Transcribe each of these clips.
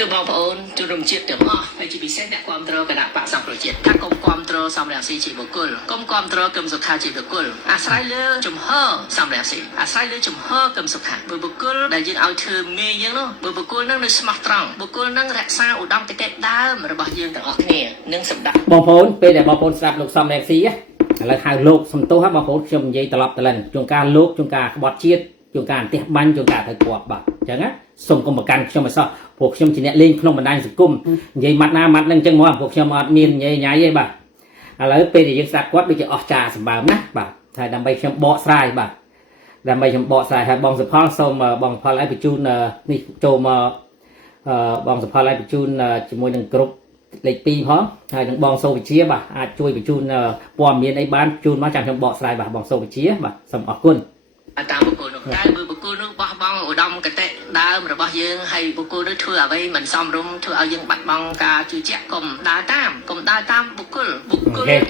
từ bong bóng từ đồng chiết tưởng ho hay chỉ bị xét đẹp quan trơ cái đạn bạc sòng rồi chiếtถ้าความtrơ sòngแหลมสีchỉบุกลความtrơกำสุขาchỉบุกลอาศัยเลือจุ่มห่อสองแหลมสีอาศัยเลือจุ่มห่อกำสุขาบุกลได้ยินเอาเธอเมียยังเนาะบุกลนั่งในสมาร์ทตรังบุกลนั่งรักษาอุดมติเกตดามระบายยังแต่ออกเนี่ยนึ่งสัปดาห์บองพลเป็นแต่บองพลสลับลูกสองแหลมสีอะไรทางโลกสมโตครับบองพลชมยัยตลอดตะลันจงการโลกจงการบอดเชียดจงการเตะบันจงการถือกวาดบ่จังงั้นส่งกรมการชมมาสอบพวกชมจีเนเล่นขนมบันไดสุกุมยัยมัดหน้ามัดนั่งจังหวะพวกชมมัดมีนยัยยัยบ่อะไรเป็นอย่างสักวัดไปจะออกจ่าสบายนะบ่ถ้าดำไปชมเบาะทรายบ่ดำไปชมเบาะทรายให้บองสะพานส้มบองพอไล่ไปจูนนี่โจมบองสะพานไล่ไปจูนจมวยหนึ่งกรุ๊ปเล็กปีพร้อมให้บองโซไปเชียบ่อาจช่วยไปจูนปอมเมียนไอ้บ้านจูนมาจากชมเบาะทรายบ่บองโซไปเชียบ่สมออกกุนตามบุคคลได้บุคคลนึกบ้าบ้องอุดมกระเตะได้ระบายยังให้บุคคลนึกเถื่อไว้เหมือนซ้อมรุ่มเถื่อเอายังบัดบังกาจูเจ๊กลมได้ตามบุคคล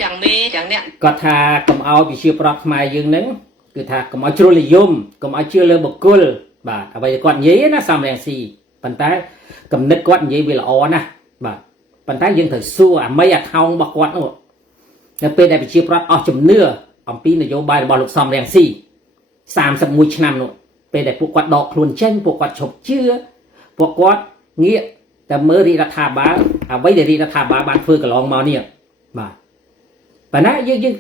อย่างนี้อย่างเนี้ยก็ถ้ากลมเอาไปเชื่อปลอกไม้ยังนึงคือถ้ากลมเอาจุลยมกลมเอาเชื่อเลยบุคคลบ่เอาไปก่อนยี่นะซ้ำแรงสีปัญไตกำนึกก่อนยี่เวลาอ่อนนะบ่ปัญไตยังถือสู้ไม่อยากเท้าบักก่อนโอ้แล้วเป็นได้ไปเชื่อปลอกเอาจุ่มเนื้อเอาปีนโยบายบอลลูกซ้ำแรงสี30 มวยชนำนู่นเป็นแต่พวกกวาดดอกคลุนเช่นพวกกวาดฉบเชื่อพวกกวาดเงี้ยแต่เมื่อรีรัฐาบาเอาไว้เดี๋ยวรีรัฐาบาบานเฟื่องกับลองมาเนี่ยมาแต่นะยัง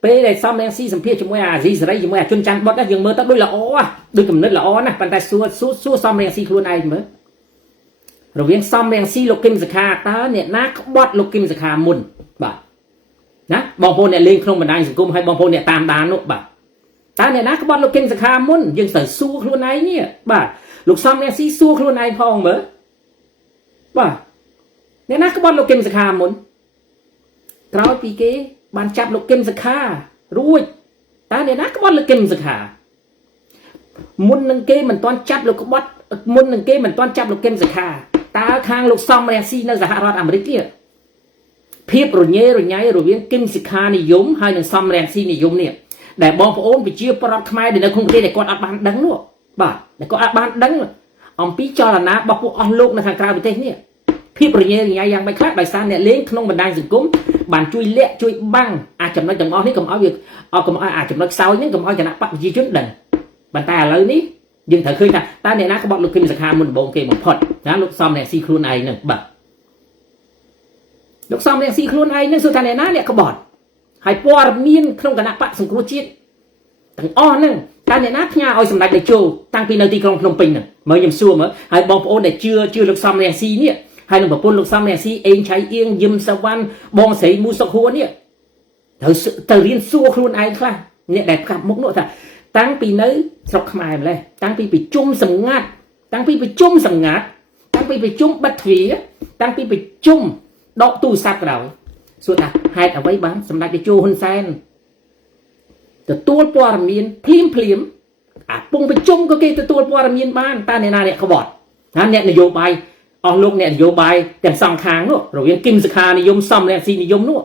เป็นแต่ซ้ำแรงซีสัมเพชจมูกซีสไรจมูกจนจันบดนะยังเมื่อตัดด้วยละอ้อด้วยกำเนิดละอ้อนะปันแต่สู้ซ้ำแรงซีคลุนไอเมื่อเราเวียงซ้ำแรงซีลูกกิมสคาตาเนี่ยนักบดลูกกิมสคามุนบ่นะบางคนเนี่ยเล่นขนมบันไดสังคมให้บางคนเนี่ยตามดานนู่นบ่ตาเนี่ยนะก็บอลลูกเก่งสคามุนยังใส่สู้ครัวไหนเนี่ยบ่าลูกซ้ำเนี่ยซีสู้ครัวไหนพองเหมือบ่าเนี่ยนะก็บอลลูกเก่งสคามุนเท้าปีเก๋บานจับลูกเก่งสคารู้ตาเนี่ยนะก็บอลลูกเก่งสคามุนหนึ่งเก๋มันตอนจับลูกบอลมุนหนึ่งเก๋มันตอนจับลูกเก่งสคาตาข้างลูกซ้ำเนี่ยซีในสหรัฐอเมริกาเพียบรุ่นเย่รุ่นใหญ่รุ่นเวียนเก่งสคานิยมให้หนึ่งซ้ำแรงซีนิยมเนี่ยแต่บองพระองค์ไปเชื่อปรอดขมายเดี๋ยวในคงเรียนแต่ก่อนอาบานดังนู่นบ่าแต่ก่อนอาบานดังอมปีจอละนะบอกพวกอลูกในทางกลางประเทศเนี่ยพี่ประเยอย่างยังไม่คลาดใบซานเนี่ยเลี้ยงขนมบันไดสังคมบานช่วยเละช่วยบังอาจจะน้อยจังอ้อนี่ก็เอาอยู่เอาก็อาจจะน้อยเศร้านี่ก็เอาจะนักปักจีจุดเด่นบานตาเลยนี่ยังเถอะขึ้นนะตาเนี่ยนะเขาบอกลูกขึ้นสักคามันบงเกมพอดนะลูกซ้อมเนี่ยซีครูนไอหนึ่งบ่าลูกซ้อมเนี่ยซีครูนไอหนึ่งสุดท้ายเนี่ยเนี่ยเขาบอกให้ปวดมีนขนมกันนักปักสังครูจิตตั้งอ้อนึงการเนี่ยนักงานเอาสำหรับเด็กโจตั้งปีนาทีกรองพนมปิงน่ะเมื่อยำซัวเมื่อให้บองโอนเด็กเชื่อลูกซ้ำแรงซีเนี่ยให้หนุ่มปนลูกซ้ำแรงซีเองใช้เองยิมสวรรค์บองใส่มูสกัวเนี่ยเธอเรียนซัวครูนไอค่ะเนี่ยได้ขับมุกโน่ท่าตั้งปีนี้สกขมายมาเลยตั้งปีไปจุ่มสังงัดตั้งปีไปจุ่มสังงัดตั้งปีไปจุ่มบัดผีตั้งปีไปจุ่มดอกตู้ซับเราสุดท้ายให้เอาไว้บ้างสำหรับเด็กโจฮุนแซนแต่ตัวปวารมีนพลิมปุ่งไปจุ่มก็เกยตัวปวารมีนบ้านตาในนาเนี่ยเขาบอกนั่นเนี่ยนโยบายออกลูกเนี่ยนโยบายแต่สองทางนู้เรายังกิมสคานิยมซ้ำเนี่ยซีนิยมนู้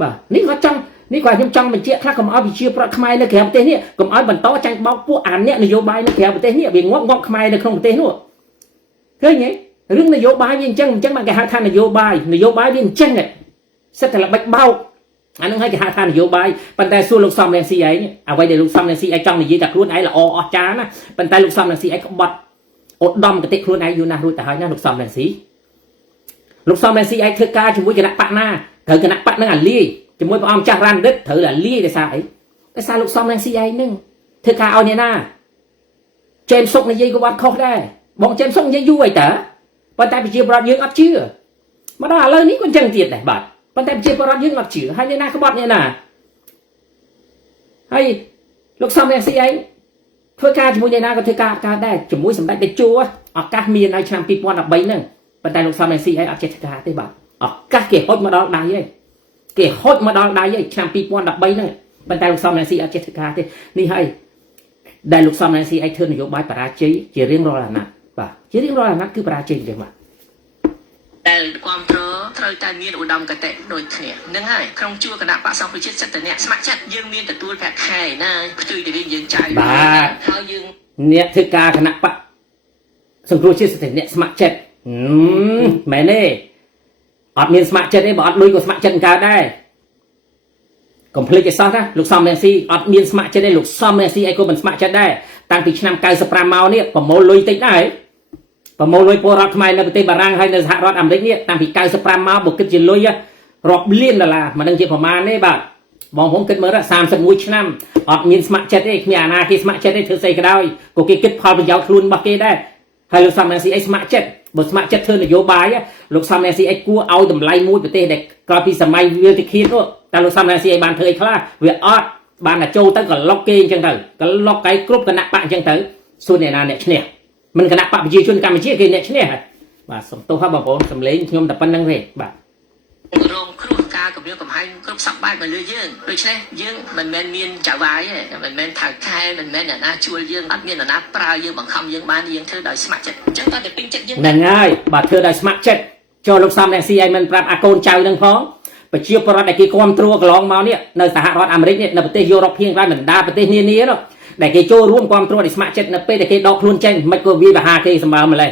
บ่านี่ก็จังนี่กว่ายังจังมันเจี๊ยคลาก็มาเอาไปเชื่อประคมายในแถบประเทศเนี่ยก็มาเอาบรรโตจังบอกพวกอ่านเนี่ยนโยบายในแถบประเทศเนี่ยเบี่ยงงอกขมายในของประเทศนู้เฮ้ยไงเรื่องนโยบายยังจังมันแกหาทางนโยบายยังจังเนี่ยสักแต่ละใบเบาอันนั้นให้จะหาทานนโยบายปัญแต่ส่วนลูกซ้ำแรงซีไอเนี่ยเอาไว้เดี๋ยวลูกซ้ำแรงซีไอจังนี่ยืดจากครูนไอละอจ้านะปัญแต่ลูกซ้ำแรงซีไอก็บัดอดดอมกับเตะครูนไออยู่นะรู้แต่หายนะลูกซ้ำแรงซีไอเธอกาจมูกจะนักปะหน้าเธอจะนักปะนั่งอ่ะลี่จมูกอ้อมจากรันเด็ดเธอละลี่แต่สายลูกซ้ำแรงซีไอนึ่งเธอกาเอาเนี่ยนะเจมส์ซกในยี่ก็วัดเขาได้บอกเจมส์ซกยี่ยุ่ยแต่ปัญแต่ไปเชียร์บอลยืนอัดเชื่อมาด่าเลยนี่คนจังเตียดได้บัดปัญแต่เชียร์บอลยืนอัดเชื่อให้เนี่ยนะเขาบัดเนี่ยนะให้ลูกซ้ำแรงซีไอเพื่อการจมูกเนี่ยนะก็เธอกาได้จมูกสำหรับเด็กจัวออกกาเมียนไอชามปีปอนอับใบนั่งปัญแต่ลูกซ้ำแรงซีไออัดเจ็ดกาได้บัดออกกาเกี่ยฮอตมาดอลได้ยัยเกี่ยฮอตมาดอลได้ยัยชามปีปอนอับใบนั่งปัญแต่ลูกซ้ำแรงซีอัดเจ็ดกาได้นี่ให้ได้ลูกซ้ำแรงซีไอเธอนโยบายปราชีจะเรียงรอละนักป่ะจะเรียงรอละนักคือปราชีเดียวมาแต่ความเพราะเราแต่มีอุดมกระเตะโดยเนี่ยนั่งให้ครองจั่วกระดาษปะสองพิชิตสัตว์เนี่ยสมัครชัดยังมีแต่ตัวแผลไข่นะคือจะเป็นยังใจบ้าเขายังเนี่ยถือการคณะปะสังครูชิตสัตว์เนี่ยสมัครชัด មែនទេអត់មានស្ម័គ្រចិត្តទេបើអត់លុយក៏ស្ម័គ្រចិត្តកើតដែរកុំភ្លេចឲ្យសោះណាលោកសំរងស៊ីអត់មានស្ម័គ្រចិត្តទេលោកសំរងស៊ីអីក៏មិនស្ម័គ្រចិត្តដែរតាំងពីឆ្នាំ95មកនេះប្រមូលលុយតិចដែរប្រមូលលុយពលរដ្ឋខ្មែរនៅប្រទេសបារាំងហើយនៅសហរដ្ឋអាមេរិកនេះតាំងពី95មកបើគិតជាលុយរាប់លានដុល្លារមិនដឹងជាប្រមាណទេបាទបងខ្ញុំគិតមើល31ឆ្នាំអត់មានស្ម័គ្រចិត្តទេគ្មានអាណាគេស្ម័គ្រចិត្តទេធ្វើស្អីក៏ដោយក៏គេគិតផលប្រយោជន៍ខ្លួនរបស់គេដែរហើយលោកសំរងស៊ីអីស្ម័គ្រចិត្តបើស្ម័គ្រចិត្តធ្វើនយោបាយលោកសំរងស៊ីអីគួរឲ្យតម្លៃមួយប្រទេសដែលក្រោយពីសម័យវាលតិឃាតនោះតែលោកសំរងស៊ីអីបានធ្វើអីខ្លះវាអត់បានតែចូលទៅក៏ឡុកគេអញ្ចឹងទៅក៏ឡុកកៃគ្រប់គណៈបកអញ្ចឹងទៅសួរអ្នកណាអ្នកឈ្នះមិនគណៈបកប្រជាជនកម្ពុជាគេអ្នកឈ្នះបាទសំទោសហើយបងប្អូនសំលេងខ្ញុំតែប៉ុណ្្នឹងទេបាទរងគ្រោះការគម្រាមកំហែងគ្រប់សពបែបមកលើយើងដូច្នេះយើងមិនមែនមានចៅវាយទេមិនមែនថៅខែមិនមែនអ្នកណាជួលយើងអត់មានអ្នកណាប្រើយើងបង្ខំយើងបានយើងធ្វើដោយស្ម័គ្រចិត្តអញ្ចឹងតើតែពេញចិត្តយើងហ្នឹងហើយបាទធ្វើដោយស្ម័គ្រចិត្តចូលលោកសំរងស៊ីឲ្យមិនប្រាប់អាកូនចៅនឹងផងប្រជាពលរដ្ឋដែលគេគ្រប់គ្រងកន្លងមកនេះនៅសហរដ្ឋអាមេរិកនេះនៅប្រទេសយុរ៉ុបភាគខាងបណ្ដាប្រទេសនានានោះដែលគេចូលរួមគ្រប់គ្រងដោយស្ម័គ្រចិត្តនៅពេលដែលគេដកខ្លួនចេញមិនក៏វាបហាគេសម្បើម្លេះ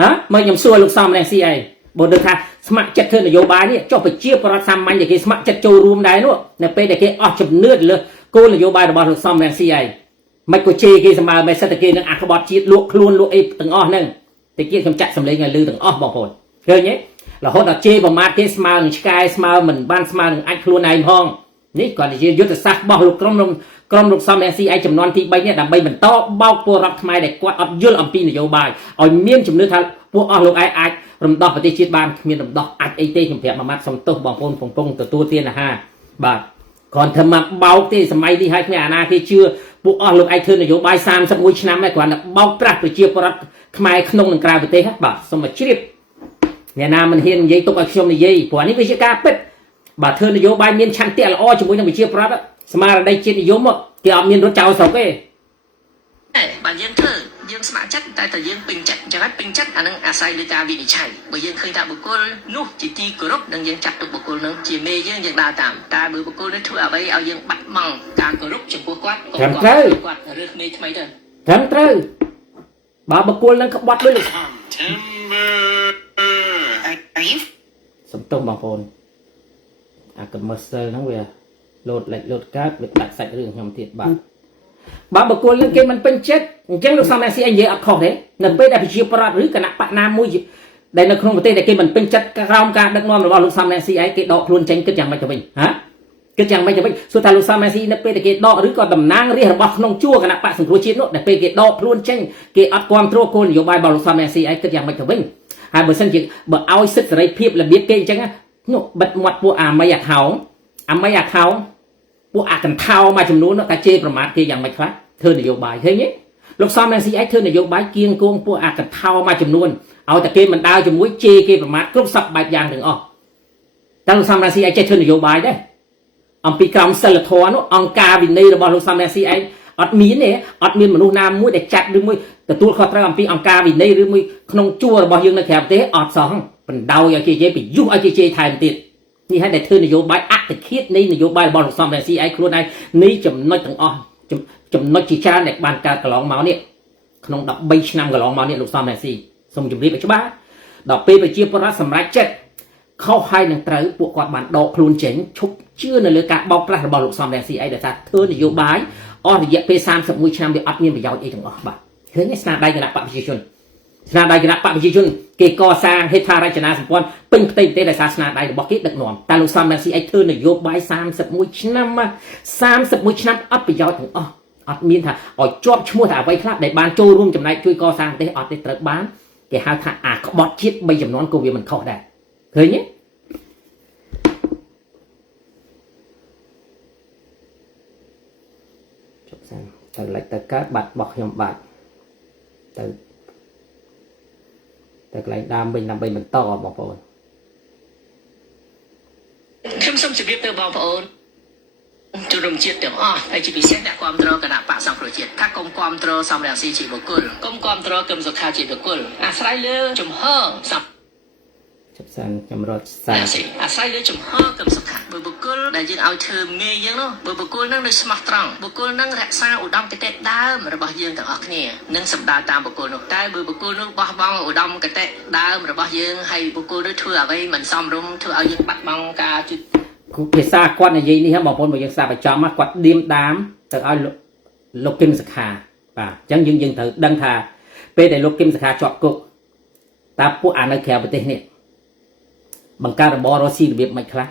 ហ៎មកខ្ញុំសួរលោកសំរងស៊ីអីបើដឹងថាស្ម័គ្រចិត្តធ្វើនយោបាយនេះចុះប្រជាពលរដ្ឋសាមញ្ញដែលគេស្ម័គ្រចិត្តចូលរួមដែរនោះនៅពេលដែលគេអស់ជំនឿលើគោលនយោបាយរបស់លោកសំរងស៊ីអីមិនក៏ជេរគេសម្បើមិនសិតតែគេនឹងអក្បត់ជាតិលក់ខ្លួនលក់អីទាំងអស់ហ្នឹងតែគេខ្ញុំចាក់សម្លេងឲ្យលឺទាំងអស់បងប្អូនឃើញទេរហូតដល់ជេរប្រមាថគេស្មើនឹងឆ្កែស្មើមិនបានស្មើនឹងអាចខ្លួនឯងផងនេះគាត់ជាយុទ្ធសាស្ត្ររបស់លោកក្រុមលោកសំរងស៊ីឯចំនួនទី3នេះដើម្បីបន្តបោកពលរដ្ឋខ្មែរដែលគាត់អត់យល់អំពីនយោបាយឲ្យមានជំនឿថាពួកអស់លោកឯងអាចរំដោះប្រទេសជាតិបានគ្មានរំដោះអាចអីទេខ្ញុំប្រាប់មួយម៉ាត់សំទោសបងប្អូនកំពុងទទួលទានអាហារបាទគ្រាន់តែមកបោកទេសម័យនេះហើយគ្មានអាណាគេជឿពួកអស់លោកឯងធ្វើនយោបាយ31ឆ្នាំហើយគ្រាន់តែបោកប្រាស់ប្រជាពលរដ្ឋខ្មែរក្នុងនិងក្រៅប្រទេសបាទសូមមកជ្រាបអ្នកណាមិនហ៊ាននិយាយទុកឲ្យខ្ញុំនិយាយព្រោះនេះវាជាការពិតបាទធ្វើនយោបាយមានឆន្ទៈល្អជាមួយនឹងប្រជាពលរដ្ឋស្មារតីជាតិនិយមគេអត់មានរត់ចោលស្រុកទេបាទយើងធ្វើយើងស្ម័គ្រចិត្តតែយើងពេញចិត្តអញ្ចឹងហើយពេញចិត្តអានឹងអាស្រ័យលើការវិនិច្ឆ័យបើយើងឃើញថាបុគ្គលនោះជាទីគោរពនិងយើងចាត់ទុកបុគ្គលនោះជាមេយើងដើរតាមតែបើបុគ្គលនេះធ្វើអ្វីឲ្យយើងបាត់បង់ការគោរពចំពោះគាត់ត្រឹមត្រូវគាត់រើសមេថ្មីទៅត្រឹមត្រូវបើបុគ្គលនឹងក្បត់លុយសំទោសបងប្អូនអា commercial ហ្នឹងវាលោតលេចលោតកើតវាដាច់សាច់រឿងខ្ញុំទៀតបាទបើបុគ្គលនឹងគេមិនពេញចិត្តអញ្ចឹងលោកសំរងស៊ីអីនិយាយអត់ខុសទេនៅពេលដែលប្រជាពលរដ្ឋឬគណៈបកណាមួយដែលនៅក្នុងប្រទេសដែលគេមិនពេញចិត្តក្រោមការដឹកនាំរបស់លោកសំរងស៊ីអីគេដកខ្លួនចេញគិតយ៉ាងម៉េចទៅវិញហាគិតយ៉ាងម៉េចទៅវិញសួរថាលោកសំរងស៊ីនៅពេលដែលគេដកឬក៏តំណាងរាស្ត្ររបស់ក្នុងជួរគណៈបកសង្គ្រោះជាតិនោះដែលពេលគេដកខ្លួនចេញគេអត់គ្រប់គ្រងគោលនយោបាយរបស់លោកសំរងស៊ីអីគិតយ៉ាងម៉េចទៅវិញហើយបើសិនជាបើឲ្យសិទ្ធិសេរីភាពរបៀបគេអញ្ចឹងនោះបិទមាត់ពួកអាមីអាខោងពួកអាកន្ធោមួយចំនួនតែជេរប្រមាថគេយ៉ាងម៉េចខ្លះធ្វើនយោបាយឃើញទេលោកសំរងស៊ីឯងធ្វើនយោបាយគៀងគងពួកអាកន្ធោមួយចំនួនឲ្យតែគេមិនដើរជាមួយជេរគេប្រមាថគ្រប់សពបែបយ៉ាងទាំងអស់តែលោកសំរងស៊ីឯងចេះធ្វើនយោបាយដែរអំពីក្រមសីលធម៌នោះអង្គការវិន័យរបស់លោកសំរងស៊ីឯងអត់មានទេអត់មានមនុស្សណាមួយដែលចាត់ឬមួយទទួលខុសត្រូវអំពីអង្គការវិន័យឬមួយក្នុងជួររបស់យើងនៅក្រៅប្រទេសអត់សោះបណ្ដោយឲ្យគេជេរបញ្យុះឲ្យគេជេរថែមទៀតនេះហើយដែលធ្វើនយោបាយអតិឃាតនៃនយោបាយរបស់លោកសំរងស៊ីឯងខ្លួនឯងនេះចំណុចទាំងអស់ចំណុចជាច្រើនដែលបានកើតកន្លងមកនេះក្នុង13ឆ្នាំកន្លងមកនេះលោកសំរងស៊ីសូមជម្រាបឲ្យច្បាស់ដល់ពេលប្រជាពលរដ្ឋសម្រេចចិត្តខុសហើយនឹងត្រូវពួកគាត់បានដកខ្លួនចេញឈប់ជឿនៅលើការបោកប្រាស់របស់លោកសំរងស៊ីឯងដែលថាធ្វើនយោបាយអស់រយៈពេល31ឆ្នាំវាអត់មានប្រយោជន៍អីទាំងអស់បាទឃើញទេស្នាដៃគណៈបកប្រជាជនស្នាដៃគណៈបកប្រជាជនគេកសាងហេដ្ឋារចនាសម្ព័ន្ធពេញផ្ទៃប្រទេសដោយសារស្នាដៃរបស់គេដឹកនាំតែលោកសំរងស៊ីឯងធ្វើនយោបាយ31ឆ្នាំអត់ប្រយោជន៍ទាំងអស់អត់មានថាឲ្យជាប់ឈ្មោះថាអ្វីខ្លះដែលបានចូលរួមចំណែកជួយកសាងប្រទេសអត់ទេត្រូវបានគេហៅថាអាក្បត់ជាតិ3ចំនួនក៏វាមិនខុសដែរឃើញទេចុះសាំទៅលេចទៅកើតបាត់របស់ខ្ញុំបាទទៅកន្លែងដើមវិញដើម្បីបន្តបងប្អូនខ្ញុំសូមជម្រាបទៅបងប្អូនជនរួមជាតិទាំងអស់ហើយជាពិសេសអ្នកគ្រប់គ្រងគណៈបកសង្គ្រោះជាតិថាកុំគ្រប់គ្រងសំរងស៊ីជាបុគ្គលកុំគ្រប់គ្រងគឹមសុខាជាបុគ្គលអាស្រ័យលើជំហរ chấp sang chăm rót សា xa សិអាស្រ័យលើចំហកឹមសុខៈបើបុគ្គលដែលយើងឲ្យធ្វើមេយើងនោះបើបុគ្គលនឹងនៅស្មោះត្រង់បុគ្គលនឹងរក្សាឧត្តមគតិដើមរបស់យើងទាំងអស់គ្នានឹងសម្ដៅតាមបុគ្គលនោះតែបើបុគ្គលនោះបោះបង់ឧត្តមគតិដើមរបស់យើងហើយបុគ្គលនោះធ្វើអ្វីមិនសមរម្យធ្វើឲ្យយើងបាត់បង់ការជិត ភាសាគាត់និយាយនេះហ៎បងប្អូនបើយើងស្ដាប់បញ្ចំគាត់ឌៀមដាមទៅឲ្យលោកគឹមសខាបាទអញ្ចឹងយើងត្រូវដឹងថាពេលដែលលោកគឹមសខាជាប់គុកតើពួកអានៅក្រៅប្រទេសនេះបង្កើតរបបរុស្ស៊ីរបៀបមិនខ្លះ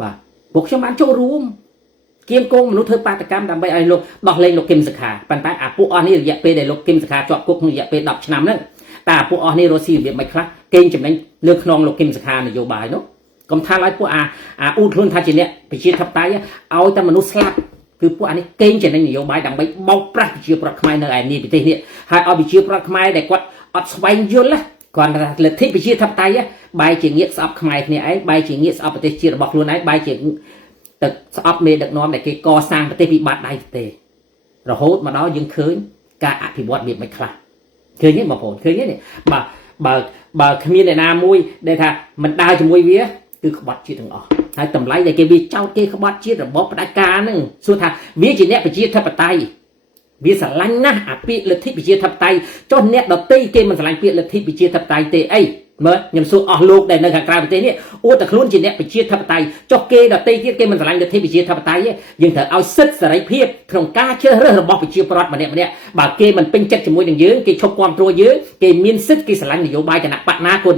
បាទពួកខ្ញុំបានចូលរួមគៀងគងមនុស្សធ្វើបាតកម្មដើម្បីឲ្យលោកដោះលែងលោកគឹមសខាប៉ុន្តែអាពួកអស់នេះរយៈពេលដែលលោកគឹមសខាជាប់គុកក្នុងរយៈពេល10ឆ្នាំហ្នឹងតើអាពួកអស់នេះរុស្ស៊ីរបៀបមិនខ្លះគេចំណេញលើខ្នងលោកគឹមសខានយោបាយនោះកុំថាឲ្យពួកអាអ៊ូខ្លួនថាជាអ្នកប្រជាធិបតេយ្យឲ្យតែមនុស្សស្លាប់គឺពួកអានេះកេងចំណេញនយោបាយដើម្បីបោកប្រាស់ប្រជាប្រដ្ឋខ្មែរនៅឯនេះប្រទេសនេះហើយឲ្យប្រជាប្រដ្ឋខ្មែរដែលគាត់អត់ស្វែងយល់គាត់ថាលទ្ធិប្រជាធិបតេយ្យបែរជាងាកស្អប់ខ្មែរគ្នាឯងបែរជាងាកស្អប់ប្រទេសជាតិរបស់ខ្លួនឯងបែរជាទឹកស្អប់មេដឹកនាំដែលគេកសាងប្រទេសពីបាត់ដៃទេរហូតមកដល់យើងឃើញការអភិវឌ្ឍន៍មានមិនខ្លះឃើញទេបងប្អូនឃើញទេបើគ្មានអ្នកណាមួយដែលថាមិនដើរជាមួយវាគឺក្បត់ជាតិទាំងអស់ហើយតម្លៃដែលគេវាចោតគេក្បត់ជាតិរបបផ្ដាច់ការហ្នឹងសួរថាវាជាអ្នកប្រជាធិបតេយ្យវាស្រឡាញ់ណាស់អាពាក្យលទ្ធិប្រជាធិបតេយ្យចុះអ្នកដតីគេមិនស្រឡាញ់ពាក្យលទ្ធិប្រជាធិបតេយ្យទេអីមើលខ្ញុំសួរអស់លោកដែលនៅខាងក្រៅប្រទេសនេះអួតតែខ្លួនជាអ្នកប្រជាធិបតេយ្យចុះគេដតីទៀតគេមិនស្រឡាញ់លទ្ធិប្រជាធិបតេយ្យទេយើងត្រូវឲ្យសិទ្ធិសេរីភាពក្នុងការជ្រើសរើសរបស់ប្រជាប្រដ្ឋម្នាក់បើគេមិនពេញចិត្តជាមួយនឹងយើងគេឈប់គ្រប់គ្រងយើងគេមានសិទ្ធិគេស្រឡាញ់នយោបាយគណៈបកណាគោ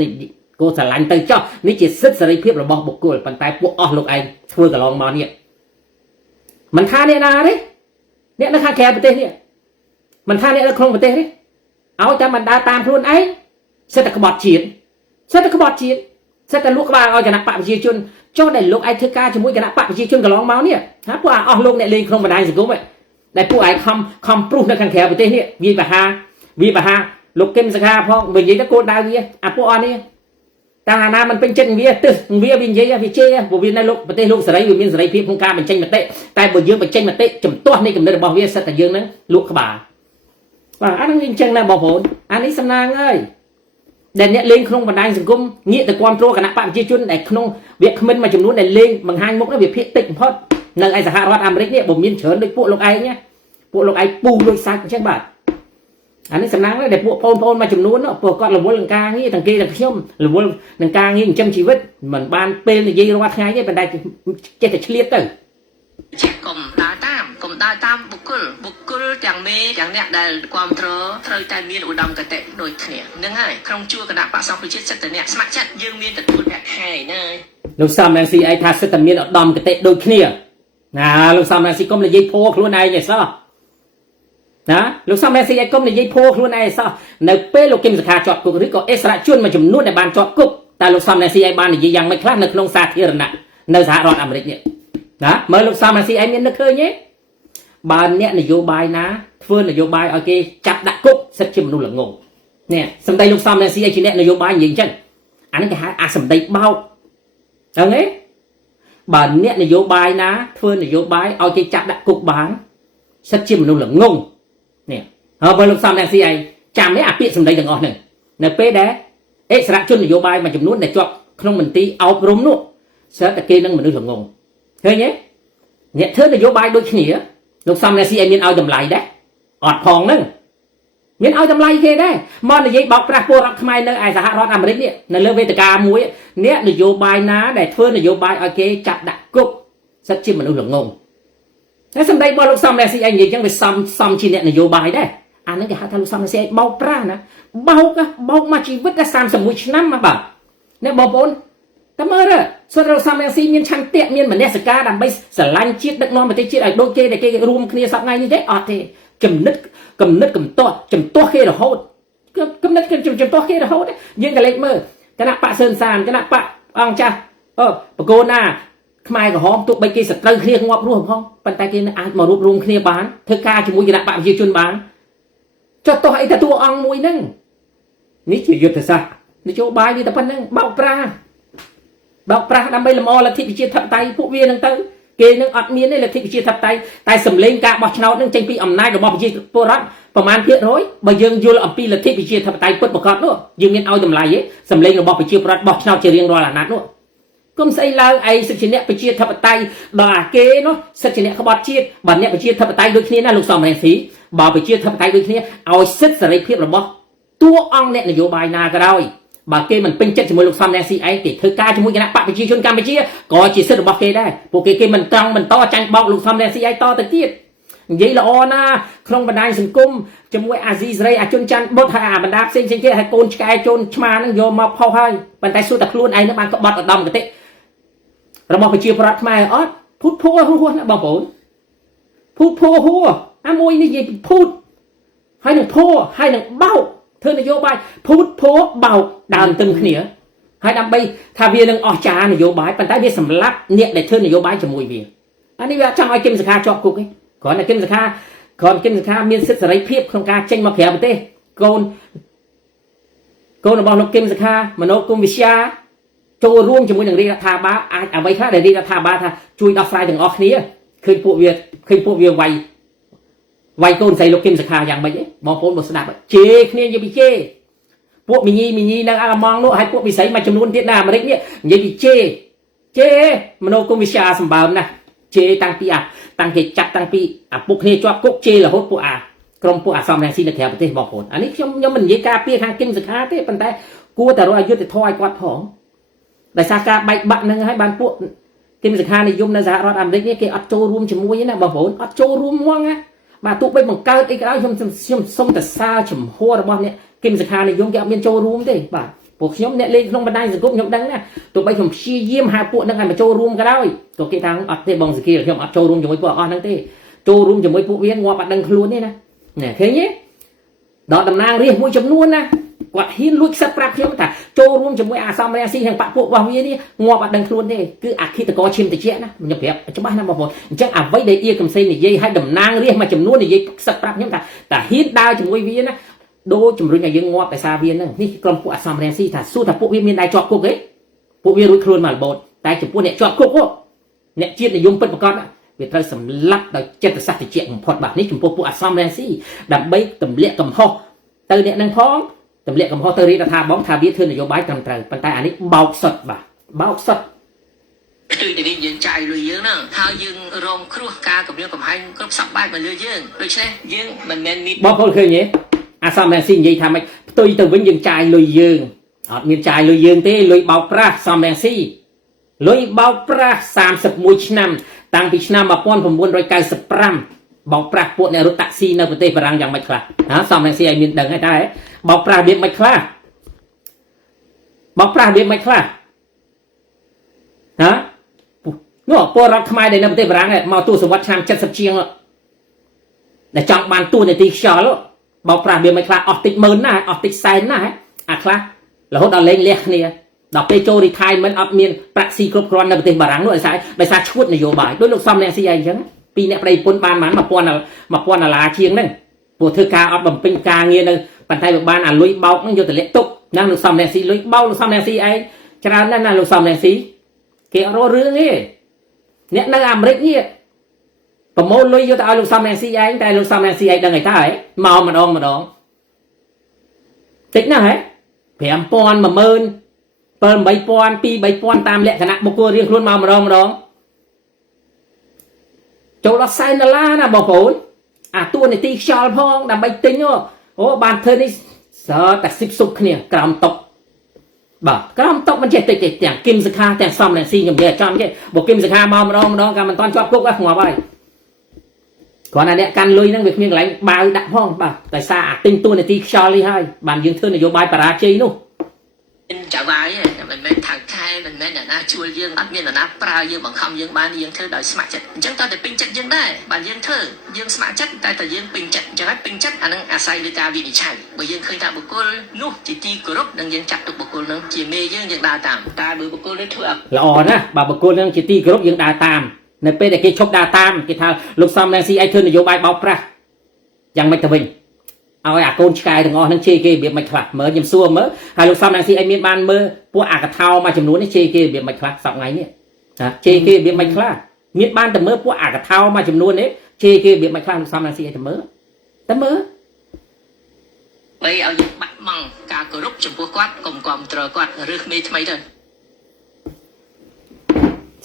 ស្រឡាញ់ទៅចោះនេះជាសិទ្ធិសេរីភាពរបស់បុគ្គលប៉ុន្តែពួកអស់លោកឯងធ្វើកន្លងមកនេះមិនថាអ្នកណាទេអ្នកនៅខាងក្រៅប្រទេសនេះមិនថាអ្នកនៅក្នុងប្រទេសទេឲ្យតែមិនដើរតាមខ្លួនឯងសិតតែក្បត់ជាតិសិតតែក្បត់ជាតិសិតតែលក់ក្បាលឲ្យគណៈបកប្រជាជនចុះដែលលោកឯងធ្វើការជាមួយគណៈបកប្រជាជនកន្លងមកនេះហាពួកអស់លោកអ្នកលេងក្នុងបណ្ដាញសង្គមដែលពួកឯងខំព្រុសនៅខាងក្រៅប្រទេសនេះវាបហាលោកគឹមសខាផងនិយាយទៅគោលដៅវាអាពួកអស់នេះតាអាណាមិនពេញចិត្តវាទឹះវានិយាយវាជេរព្រោះវានៅលោកប្រទេសលោកសេរីវាមានសេរីភាពក្នុងការបញ្ចេញមតិតែបើយើងបញ្ចេញមតិចំទាស់នៃគំនិតរបស់វាសិតតែយើងនឹងលក់ក្បាលបាទអានឹងវាអញ្ចឹងណាបងប្អូនអានេះសំណាងហើយដែលអ្នកលេងក្នុងបណ្ដាញសង្គមងាកទៅគ្រប់គ្រងគណៈបកប្រជាជនដែលក្នុងវាគ្មិនមួយចំនួនដែលលេងបង្ហាញមុខនោះវាភាគតិចបំផុតនៅឯសហរដ្ឋអាមេរិកនេះបើមានច្រើនដូចពួកលោកឯងណាពួកលោកឯងពូលុយសាច់អញ្ចឹងបាទអានេះសំណាងដែរដែលពួកបងប្អូនមួយចំនួនពួកគាត់រវល់នឹងការងារទាំងគេទាំងខ្ញុំរវល់នឹងការងារចិញ្ចឹមជីវិតមិនបានពេលនិយាយរាល់ថ្ងៃទេប៉ុន្តែចេះតែឆ្លៀតទៅជាកុំដើរតាមបុគ្គលទាំងមេទាំងអ្នកដែលគ្រប់គ្រងត្រូវតែមានឧត្តមគតិដូចគ្នានឹងហើយក្នុងជួរគណៈបក្សសង្គ្រោះជាតិសិទ្ធិអ្នកស្ម័គ្រចិត្តយើងមានទទួលប្រាក់ខែណាលោកសំរងស៊ីឯងថាសិទ្ធិមានឧត្តមគតិដូចគ្នាណាលោកសំរងស៊ីកុំនិយាយពោខ្លួនឯងឯសោះណាលោកសំរងស៊ីឯងកុំនិយាយពោខ្លួនឯងឯសោះនៅពេលលោកគឹមសខាជាប់គុកឬក៏អិសរាជជនមួយចំនួនដែលបានជាប់គុកតែលោកសំរងស៊ីឯងបាននិយាយយ៉ាងម៉េចខ្លះនៅក្នុងសាធារណៈនៅសហរដ្ឋអាមេរិកនេះណាមើលលោកសំរងស៊ីឯងមាននឹកឃើញទេបើអ្នកនយោបាយណាធ្វើនយោបាយឲ្យគេចាប់ដាក់គុកសិតជាមនុស្សល្ងងនេះសម្ដីលោកសំរងស៊ីឯងជាអ្នកនយោបាយនិយាយអញ្ចឹងអានេះគេហៅអាសម្ដីបោកដឹងទេបើអ្នកនយោបាយណាធ្វើនយោបាយឲ្យគេចាប់ដាក់គុកបានសិតជាមនុស្សល្ងងនេះហើយបើលោកសំរងស៊ីឯងចាំទេអាពាក្យសម្ដីទាំងអស់ហ្នឹងនៅពេលដែលអិសរាជជននយោបាយមួយចំនួនដែលជាប់ក្នុងមន្ទីរអប់រំនោះសិតតែគេនឹងមនុស្សល្ងងឃើញទេអ្នកធ្វើនយោបាយដូចគ្នាលោកសំរងស៊ីឯងមានឲ្យតម្លៃដែរអត់ផងហ្នឹងមានឲ្យតម្លៃគេដែរមកនិយាយបោកប្រាស់ពលរដ្ឋខ្មែរនៅឯសហរដ្ឋអាមេរិកនេះនៅលើវេទិកាមួយអ្នកនយោបាយណាដែលធ្វើនយោបាយឲ្យគេចាប់ដាក់គុកសិតជាមនុស្សល្ងងតែសម្ដីរបស់លោកសំរងស៊ីឯងនិយាយអញ្ចឹងវាសំជាអ្នកនយោបាយដែរអាហ្នឹងគេហៅថាលោកសំរងស៊ីឯងបោកប្រាស់ណាបោកមកជីវិតតែ31ឆ្នាំមកបាទអ្នកបងប្អូនតែមើលសុទ្ធលោកសំរងស៊ីមានឆន្ទៈមានមនសិការដើម្បីស្រឡាញ់ជាតិដឹកនាំប្រទេសជាតិឲ្យដូចគេដែលគេរួមគ្នាសប្ថ្ងៃនេះទេអត់ទេចំណិតកំទាស់ចំទាស់គេរហូតកំណត់ចំទាស់គេរហូតយើងក៏លេចមើលគណៈបកសឿនសានគណៈបកអង្គចាស់បកូនណាខ្មែរក្រហមទោះបីគេសត្រូវគ្នាងាប់រស់ផងប៉ុន្តែគេអាចមករួបរวมគ្នាបានធ្វើការជាមួយគណៈបកប្រជាជនបានចុះតោះអីទៅតួអង្គមួយហ្នឹងនេះជាយុទ្ធសាស្ត្រនយោបាយវាតែប៉ុណ្្នឹងបោកប្រាស់ដើម្បីលម្អលទ្ធិប្រជាធិបតេយ្យពួកវានឹងទៅ គេនឹងអត់មានទេលទ្ធិប្រជាធិបតេយ្យតែសម្លេងការបោះឆ្នោតនឹងចេញពីអំណាចរបស់ប្រជាពលរដ្ឋប្រមាណភាគរយបើយើងយល់អំពីលទ្ធិប្រជាធិបតេយ្យពិតប្រាកដនោះយើងមានឲ្យតម្លៃទេសម្លេងរបស់ប្រជាពលរដ្ឋបោះឆ្នោតជារៀងរាល់អាណត្តិនោះគុំស្អីឡើងឯងសិទ្ធិអ្នកប្រជាធិបតេយ្យដល់អាគេនោះសិទ្ធិអ្នកក្បត់ជាតិបើអ្នកប្រជាធិបតេយ្យដូចគ្នាណាលោកសំរងស៊ីបើប្រជាធិបតេយ្យដូចគ្នាឲ្យសិទ្ធិសេរីភាពរបស់តួអង្គអ្នកនយោបាយណាក៏ដោយបើគេមិនពេញចិត្តជាមួយលោកសំរងស៊ីឯងគេធ្វើការជាមួយគណៈបកប្រជាជនកម្ពុជាក៏ជាសិទ្ធិរបស់គេដែរពួកគេមិនត្រង់បន្តចាញ់បោកលោកសំរងស៊ីឯងតទៅទៀតនិយាយល្អណាក្នុងបណ្ដាញសង្គមជាមួយអាស៊ីសេរីអាជនច័ន្ទបុតហើយអាបណ្ដាផ្សេងៗទៀតហើយកូនឆ្កែជូនឆ្មានឹងយកមកផុសហើយប៉ុន្តែសួរតែខ្លួនឯងនឹងបានក្បត់ឧត្តមគតិរបស់ប្រជាប្រដ្ឋខ្មែរអត់ភូតភួរហួសណាបងប្អូនភូតភួរហួសអាមួយនេះនិយាយភូតហើយនឹងភួរហើយនឹងបោកធ្វើនយោបាយភូតភួរបោកដើមទឹងគ្នាហើយដើម្បីថាវានឹងអស់ចានយោបាយប៉ុន្តែវាសម្លាប់អ្នកដែលធ្វើនយោបាយជាមួយវាអានេះវាចង់ឲ្យគឹមសខាជាប់គុកទេគ្រាន់តែគឹមសខាមានសិទ្ធិសេរីភាពក្នុងការចេញមកក្រៅប្រទេសកូនរបស់លោកគឹមសខាមនោគមវិជ្ជាចូលរួមជាមួយនឹងរាជរដ្ឋាភិបាលអាចអ្វីខ្លះដែលរាជរដ្ឋាភិបាលថាជួយដោះស្រាយទាំងអស់គ្នាឃើញពួកវាវាយកូនស្រីលោកគឹមសខាយ៉ាងម៉េចបងប្អូនមកស្ដាប់ជេរគ្នានិយាយពីជេរពួកមីញីនៅអាល្លឺម៉ង់នោះហើយពួកវិស័យមួយចំនួនទៀតនៅអាមេរិកនេះនិយាយពីជេរមនោគមវិជ្ជាសម្បើមណាស់ជេរតាំងពីតាំងពីអាពុកគ្នាជាប់គុកជេររហូតពួកក្រុមពួកអាសំរងស៊ីនៅក្រៅប្រទេសបងប្អូនអានេះខ្ញុំមិននិយាយការពារខាងគឹមសខាទេប៉ុន្តែគួរតែរកអយុត្តិធម៌ឲ្យគាត់ផងដោយសារការបែកបាក់នឹងហើយបានពួកគឹមសខានិយមនៅសហរដ្ឋអាមេរិកនេះគេអត់ចូលរួមជាមួយទេណាបងប្អូនអត់ចូលរួមហ្មងណាបាទទោះបីបង្កើតអីក៏ដោយខ្ញុំសុំតែសារចំហរបស់អ្នកគឹមសខានិយមគេអត់មានចូលរួមទេបាទពួកខ្ញុំអ្នកលេងក្នុងបណ្ដាញសង្គមខ្ញុំដឹងណាទោះបីខ្ញុំព្យាយាមហៅពួកនឹងឲ្យមកចូលរួមក៏ដោយក៏គេថាអត់ទេបងសគីខ្ញុំអត់ចូលរួមជាមួយពួកអស់ហ្នឹងទេចូលរួមជាមួយពួកវាងាប់អត់ដឹងខ្លួនទេណាឃើញទេដល់តំណាងរាស្ត្រមួយចំនួនណាគាត់ហ៊ានលួចខ្សឹបប្រាប់ខ្ញុំថាចូលរួមជាមួយអាសំរងស៊ីនិងបពពួករបស់វានេះងាប់អត់ដឹងខ្លួនទេគឺអគិតកោឈាមតិចណាខ្ញុំប្រាប់ច្បាស់ណាបងប្អូនអញ្ចឹងអ្វីដែលអៀកំសែងនិយាយឲ្យតំណាងរាស្ត្រមួយចំនួននិយាយខ្សឹបប្រាប់ខ្ញុំថាហ៊ានដើរជាមួយវាណាដូចជំរុញឲ្យយើងងាប់ដោយសារវាហ្នឹងនេះក្រុមពួកអាសំរងស៊ីថាសួរថាពួកវាមានដៃជាប់គុកទេពួកវារួចខ្លួនមករបូតតែចំពោះអ្នកជាប់គុកអ្នកជាតិនិយមពិតប្រាកដវាត្រូវសម្លាប់ដោយចិត្តសាស្ត្រតិចបំផុតបាទនេះចំពោះពួកអាសំរងស៊ីដើម្បីទម្លាក់កំហុសទៅអ្នកនឹងផងទម្លាក់កំហុសទៅរាជរដ្ឋាភិបាលថាវាធ្វើនយោបាយត្រឹមត្រូវប៉ុន្តែអានេះបោកសុទ្ធបាទបោកសុទ្ធគឺតែយើងចាយលុយយើងហ្នឹងហើយយើងរងគ្រោះការគម្រាមកំហែងគ្រប់សពបែបមកលើយើងដូច្នេះយើងមិនមែនមានបងប្អូនឃើញទេអាសំរងស៊ីនិយាយថាម៉េចផ្ទុយទៅវិញយើងចាយលុយយើងអត់មានចាយលុយយើងទេលុយបោកប្រាស់សំរងស៊ីលុយបោកប្រាស់31ឆ្នាំតាំងពីឆ្នាំ1995បោកប្រាស់ពួកអ្នករត់តាក់ស៊ីនៅប្រទេសបារាំងយ៉ាងម៉េចខ្លះសំរងស៊ីឲ្យមានដឹងហើយតែបោកប្រាស់របៀបម៉េចខ្លះបោកប្រាស់របៀបម៉េចខ្លះនោះពលរដ្ឋខ្មែរដែលនៅប្រទេសបារាំងមកទស្សវត្សឆ្នាំ70ជាងដែលចង់បានទួនាទីខ្យល់បោកប្រាស់របៀបម៉េចខ្លះអស់តិចម៉ឺនណាអស់តិចសែនណាអាខ្លះរហូតដល់លេងលះគ្នាដល់ពេលចូល retirement អត់មានប្រាក់ស៊ីគ្រប់គ្រាន់នៅប្រទេសបារាំងនោះដោយសារឈួតនយោបាយដោយលោកសំរងស៊ីឯងអញ្ចឹងពីអ្នកប្តីប្រពន្ធបាន1000ដុល្លារជាងហ្នឹងព្រោះធ្វើការអត់បំពេញការងារនៅប៉ុន្តែវាបានអាលុយបោកហ្នឹងយកទៅលាក់ទុកណាលោកសំរងស៊ីលុយបោកលោកសំរងស៊ីឯងច្រើនណាស់ណាលោកសំរងស៊ីគេអត់រករឿងទេអ្នកនៅអាមេរិកនេះប្រមូលលុយយកទៅឲ្យលោកសំរងស៊ីឯងតែលោកសំរងស៊ីឯងដឹងអីតើមកម្ដងតិចណាស់ហ៎5000 10000 7 8000 2 3000តាមលក្ខណៈបុគ្គលរៀងខ្លួនមកម្ដងចូលដល់$100,000ណាបងប្អូនអាតួនាទីខ្យល់ផងដើម្បីទិញអូបានធ្វើនេះសើតែស៊ីបស៊ុបគ្នាក្រោមតុកបាទក្រោមតុកមិនចេះតិចទាំងគឹមសខាទាំងសំរងស៊ីខ្ញុំនិយាយចំទេបើគឹមសខាមកម្ដងក៏មិនតាន់ជាប់គុកដែរងាប់ហើយគ្រាន់តែអ្នកកាន់លុយហ្នឹងវាគ្មានកន្លែងបាវដាក់ផងបាទតែសារអាទិញតួនាទីខ្យល់នេះហើយបានយើងធ្វើនយោបាយបរាជ័យនោះចាវាយមិនមែនថៅខែមិនមែនអ្នកណាជួលយើងអត់មានអ្នកណាប្រើយើងបង្ខំយើងបានយើងធ្វើដោយស្ម័គ្រចិត្តអញ្ចឹងតើតែពេញចិត្តយើងដែរបានយើងធ្វើយើងស្ម័គ្រចិត្តតែយើងពេញចិត្តអញ្ចឹងហើយពេញចិត្តអានឹងអាស្រ័យលើការវិនិច្ឆ័យបើយើងឃើញថាបុគ្គលនោះជាទីគោរពនឹងយើងចាត់ទុកបុគ្គលនោះជាមេយើងដើរតាមតែបើបុគ្គលនេះធ្វើល្អណាស់បើបុគ្គលនឹងជាទីគោរពយើងដើរតាមនៅពេលដែលគេឈប់ដើរតាមគេថាលោកសំរងស៊ីឲ្យធ្វើនយោបាយបោកប្រាស់យ៉ាងម៉េចទៅវិញឲ្យអាកូនឆ្កែទាំងអស់ហ្នឹងជេរគេរបៀបមិនខ្លះមើលខ្ញុំសួរមើលហើយលោកសំរងស៊ីឲ្យមានបានមើលពួកអាកថោមួយចំនួននេះជេរគេរបៀបមិនខ្លះសប្តាហ៍ថ្ងៃនេះជេរគេរបៀបមិនខ្លះ មានបានតែមើលពួកអាកថាមួយចំនួននេះជេរគេវាមិនខ្លាំងសំណាស៊ីឲ្យតែមើលបីឲ្យយើងបាត់បង់ការគោរពចំពោះគាត់កុំគ្រប់គ្រងគាត់ឬក្មេងថ្មីទៅ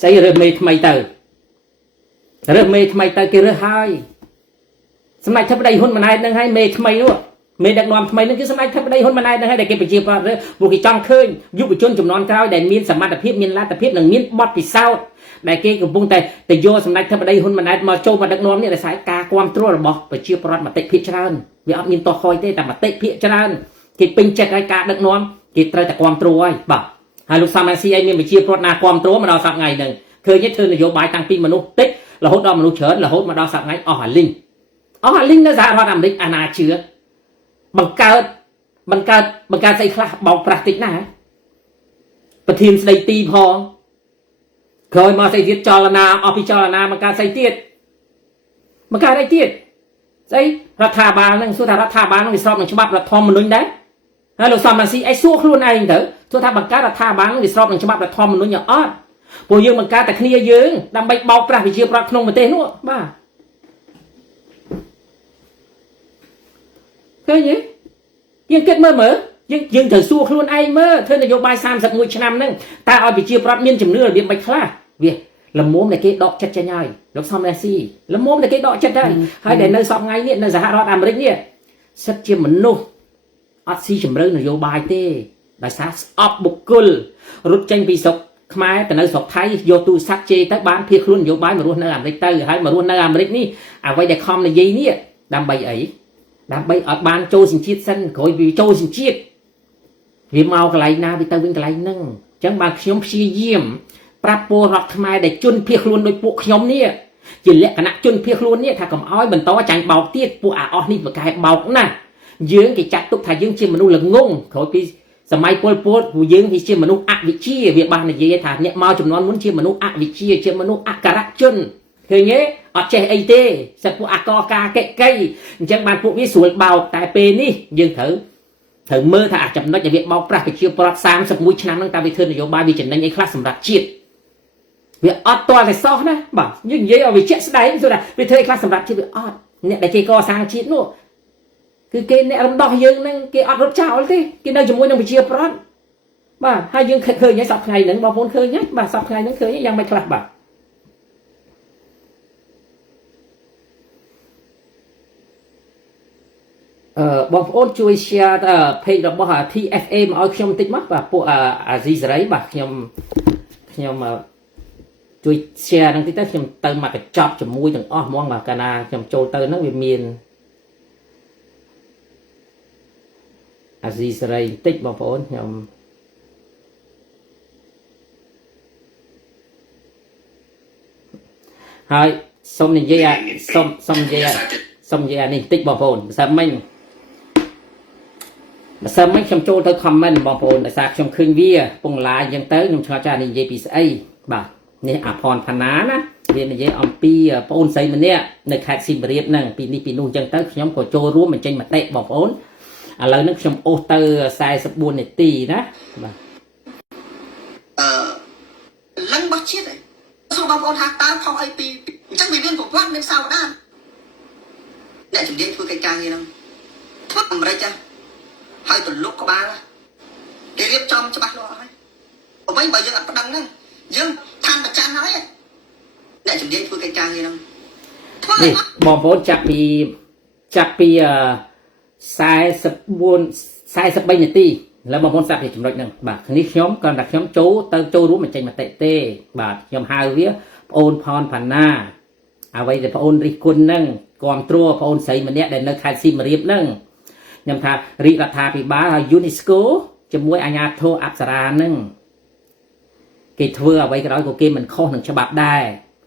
ស្អីរើសមេថ្មីទៅរើសមេថ្មីទៅគេរើសហើយសម្ដេចធិបតីហ៊ុនម៉ាណែតនឹងឲ្យមេថ្មីនោះមេដឹកនាំថ្មីនឹងគឺសម្ដេចធិបតីហ៊ុនម៉ាណែតនឹងឲ្យដែលគេប្រជាប្រដ្ឋពួកគេចង់ឃើញយុវជនចំនួនក្រោយដែលមានសមត្ថភាពមានលទ្ធភាពនិងមានបទពិសោធន៍ដែលគេកំពុងតែយកសម្ដេចធិបតីហ៊ុនម៉ាណែតមកចូលមកដឹកនាំនេះដោយសារការគ្រប់គ្រងរបស់ប្រជាប្រដ្ឋមតិភាគច្រើនវាអត់មានតោះខ້ອຍទេតែមតិភាគច្រើនគេពេញចិត្តឲ្យការដឹកនាំគេត្រូវតែគ្រប់គ្រងហើយបាទហើយលោកសំរងស៊ីឯងមានប្រជាប្រដ្ឋណាគ្រប់គ្រងមកដល់សប្តាហ៍ថ្ងៃហ្នឹងឃើញទេធ្វើនយោបាយតាំងពីមនុស្សតិចរហូតដល់មនុស្សច្រើនរហូតមកដល់សប្តាហ៍ថ្ងៃអស់អាលីងនៅសហរដ្ឋអាមេរិកអាណាជឿបង្កើតស្អីខ្លះបោកប្រាស់តិចណាប្រធានស្ដីទីផងក្រោយមកស្អីទៀតចលនាអស់ពីចលនាបង្កើតស្អីទៀតស្អីរដ្ឋាភិបាលនឹងសួរថារដ្ឋាភិបាលនឹងវាស្របនឹងច្បាប់រដ្ឋធម្មនុញ្ញដែរហើយលោកសំរងស៊ីឯងសួរខ្លួនឯងទៅសួរថាបង្កើតរដ្ឋាភិបាលនឹងវាស្របនឹងច្បាប់រដ្ឋធម្មនុញ្ញអត់ពួកយើងបង្កើតតែគ្នាយើងដើម្បីបោកប្រាស់ប្រជាប្រដ្ឋក្នុងប្រទេសនោះបាទឃើញទេយើងគិតមើលយើងត្រូវសួរខ្លួនឯងមើលធ្វើនយោបាយ31ឆ្នាំហ្នឹងតើឲ្យប្រជាប្រដ្ឋមានជំនឿរបៀបមិនខ្លះវាលំមុំតែគេដកចិត្តចេញហើយលោកសំរងស៊ីលំមុំតែគេដកចិត្តហើយដែលនៅសពថ្ងៃនេះនៅសហរដ្ឋអាមេរិកនេះសិតជាមនុស្សអត់ស៊ីជម្រៅនយោបាយទេដោយសារស្អប់បុគ្គលរត់ចេញពីស្រុកខ្មែរទៅនៅស្រុកថៃយកទូរស័ព្ទជេរទៅបានភៀសខ្លួននយោបាយមករស់នៅអាមេរិកទៅហើយមករស់នៅអាមេរិកនេះអ្វីដែលខំនិយាយនេះដើម្បីអីដើម្បីឲ្យបានចូលសញ្ជាតិសិនក្រោយវាចូលសញ្ជាតិវាមកកន្លែងណាវាទៅវិញកន្លែងហ្នឹងអញ្ចឹងបានខ្ញុំព្យាយាមប្រាប់ពលរដ្ឋខ្មែរដែលជន់ភៀសខ្លួនដោយពួកខ្ញុំនេះជាលក្ខណៈជន់ភៀសខ្លួននេះថាកុំឲ្យបន្តចាញ់បោកទៀតពួកអាអស់នេះប្រកែបោកណាយើងគេចាត់ទុកថាយើងជាមនុស្សល្ងងក្រោយពីសម័យពលពតពួកយើងវាជាមនុស្សអវិជ្ជាវាបាននិយាយថាអ្នកមកចំនួនមុនជាមនុស្សអវិជ្ជាជាមនុស្សអក្ខរជនឃើញទេអត់ចេះអីទេសិតពួកអកការកេកៃអញ្ចឹងបានពួកវាស្រួលបោកតែពេលនេះយើងត្រូវមើលថាអាចំណុចដែលវាបោកប្រាស់ប្រជាប្រដ្ឋ31ឆ្នាំហ្នឹងតើវាធ្វើនយោបាយវាចំណេញអីខ្លះសម្រាប់ជាតិវាអត់តតែសោះណាបាទយើងនិយាយឲ្យវាជាក់ស្ដែងဆိုថាវាធ្វើអីខ្លះសម្រាប់ជាតិវាអត់អ្នកដែលគេកសាងជាតិនោះគឺគេអ្នករំដោះយើងហ្នឹងគេអត់រត់ចោលទេគេនៅជាមួយនឹងប្រជាប្រដ្ឋបាទហើយយើងឃើញហើយសប្តាហ៍ថ្ងៃហ្នឹងបងប្អូនឃើញហើយបាទសប្តាហ៍ថ្ងៃហ្នឹងឃើញយ៉ាងម៉េចខ្លះបាទបងប្អូនជួយ share page របស់ TFA មកឲ្យខ្ញុំបន្តិចមកបាទពួកអាស៊ីសេរីបាទខ្ញុំជួយ share នឹងតិចទៅខ្ញុំទៅមកកញ្ចប់ជាមួយទាំងអស់ហ្មងបាទកាលណាខ្ញុំចូលទៅហ្នឹងវាមានអាស៊ីសេរីបន្តិចបងប្អូនខ្ញុំហើយសូមនិយាយសូមនិយាយអានេះបន្តិចបងប្អូនបើសិនមិញខ្ញុំចូលទៅ comment បងប្អូនដោយសារខ្ញុំឃើញវាពងឡាយអញ្ចឹងទៅខ្ញុំឆ្ងល់ចានិយាយពីស្អីបាទនេះអាផនផាណាណាវានិយាយអំពីបងអូនស្រីម្នាក់នៅខេត្តសៀមរាបហ្នឹងពីនេះពីនោះអញ្ចឹងទៅខ្ញុំក៏ចូលរួមបញ្ចេញមតិបងប្អូនឥឡូវនេះខ្ញុំអូសទៅ44នាទីណាបាទលឹងបោះជាតិឯងសួរបងប្អូនថាតើខុសអីពីអញ្ចឹងវាមានប្រវត្តិមានសោដាអ្នកជំនាញធ្វើកិច្ចការងារហ្នឹងធ្វើអាមេរិកចាហើយទៅលុកក្បាលគេរៀបចំច្បាស់លាស់ហើយអ្វីបើយើងអត់ប្តឹងហ្នឹងយើងឋានប្រច័ណ្ឌហើយអ្នកជំនាញធ្វើកិច្ចការងារហ្នឹងនេះបងប្អូនចាប់ពី43នាទីឥឡូវបងប្អូនស្ដាប់ពីចំណុចហ្នឹងបាទនេះខ្ញុំគ្រាន់តែខ្ញុំចូលរួមបញ្ចេញមតិទេបាទខ្ញុំហៅវាប្អូនផនផាណាអ្វីដែលប្អូនរិះគន់ហ្នឹងគ្រប់គ្រងប្អូនស្រីម្នាក់ដែលនៅខេត្តសៀមរាបហ្នឹងខ្ញុំថារាជរដ្ឋាភិបាលហើយ UNESCO ជាមួយអាជ្ញាធរអប្សរាហ្នឹងគេធ្វើអ្វីក៏ដោយក៏គេមិនខុសនឹងច្បាប់ដែរ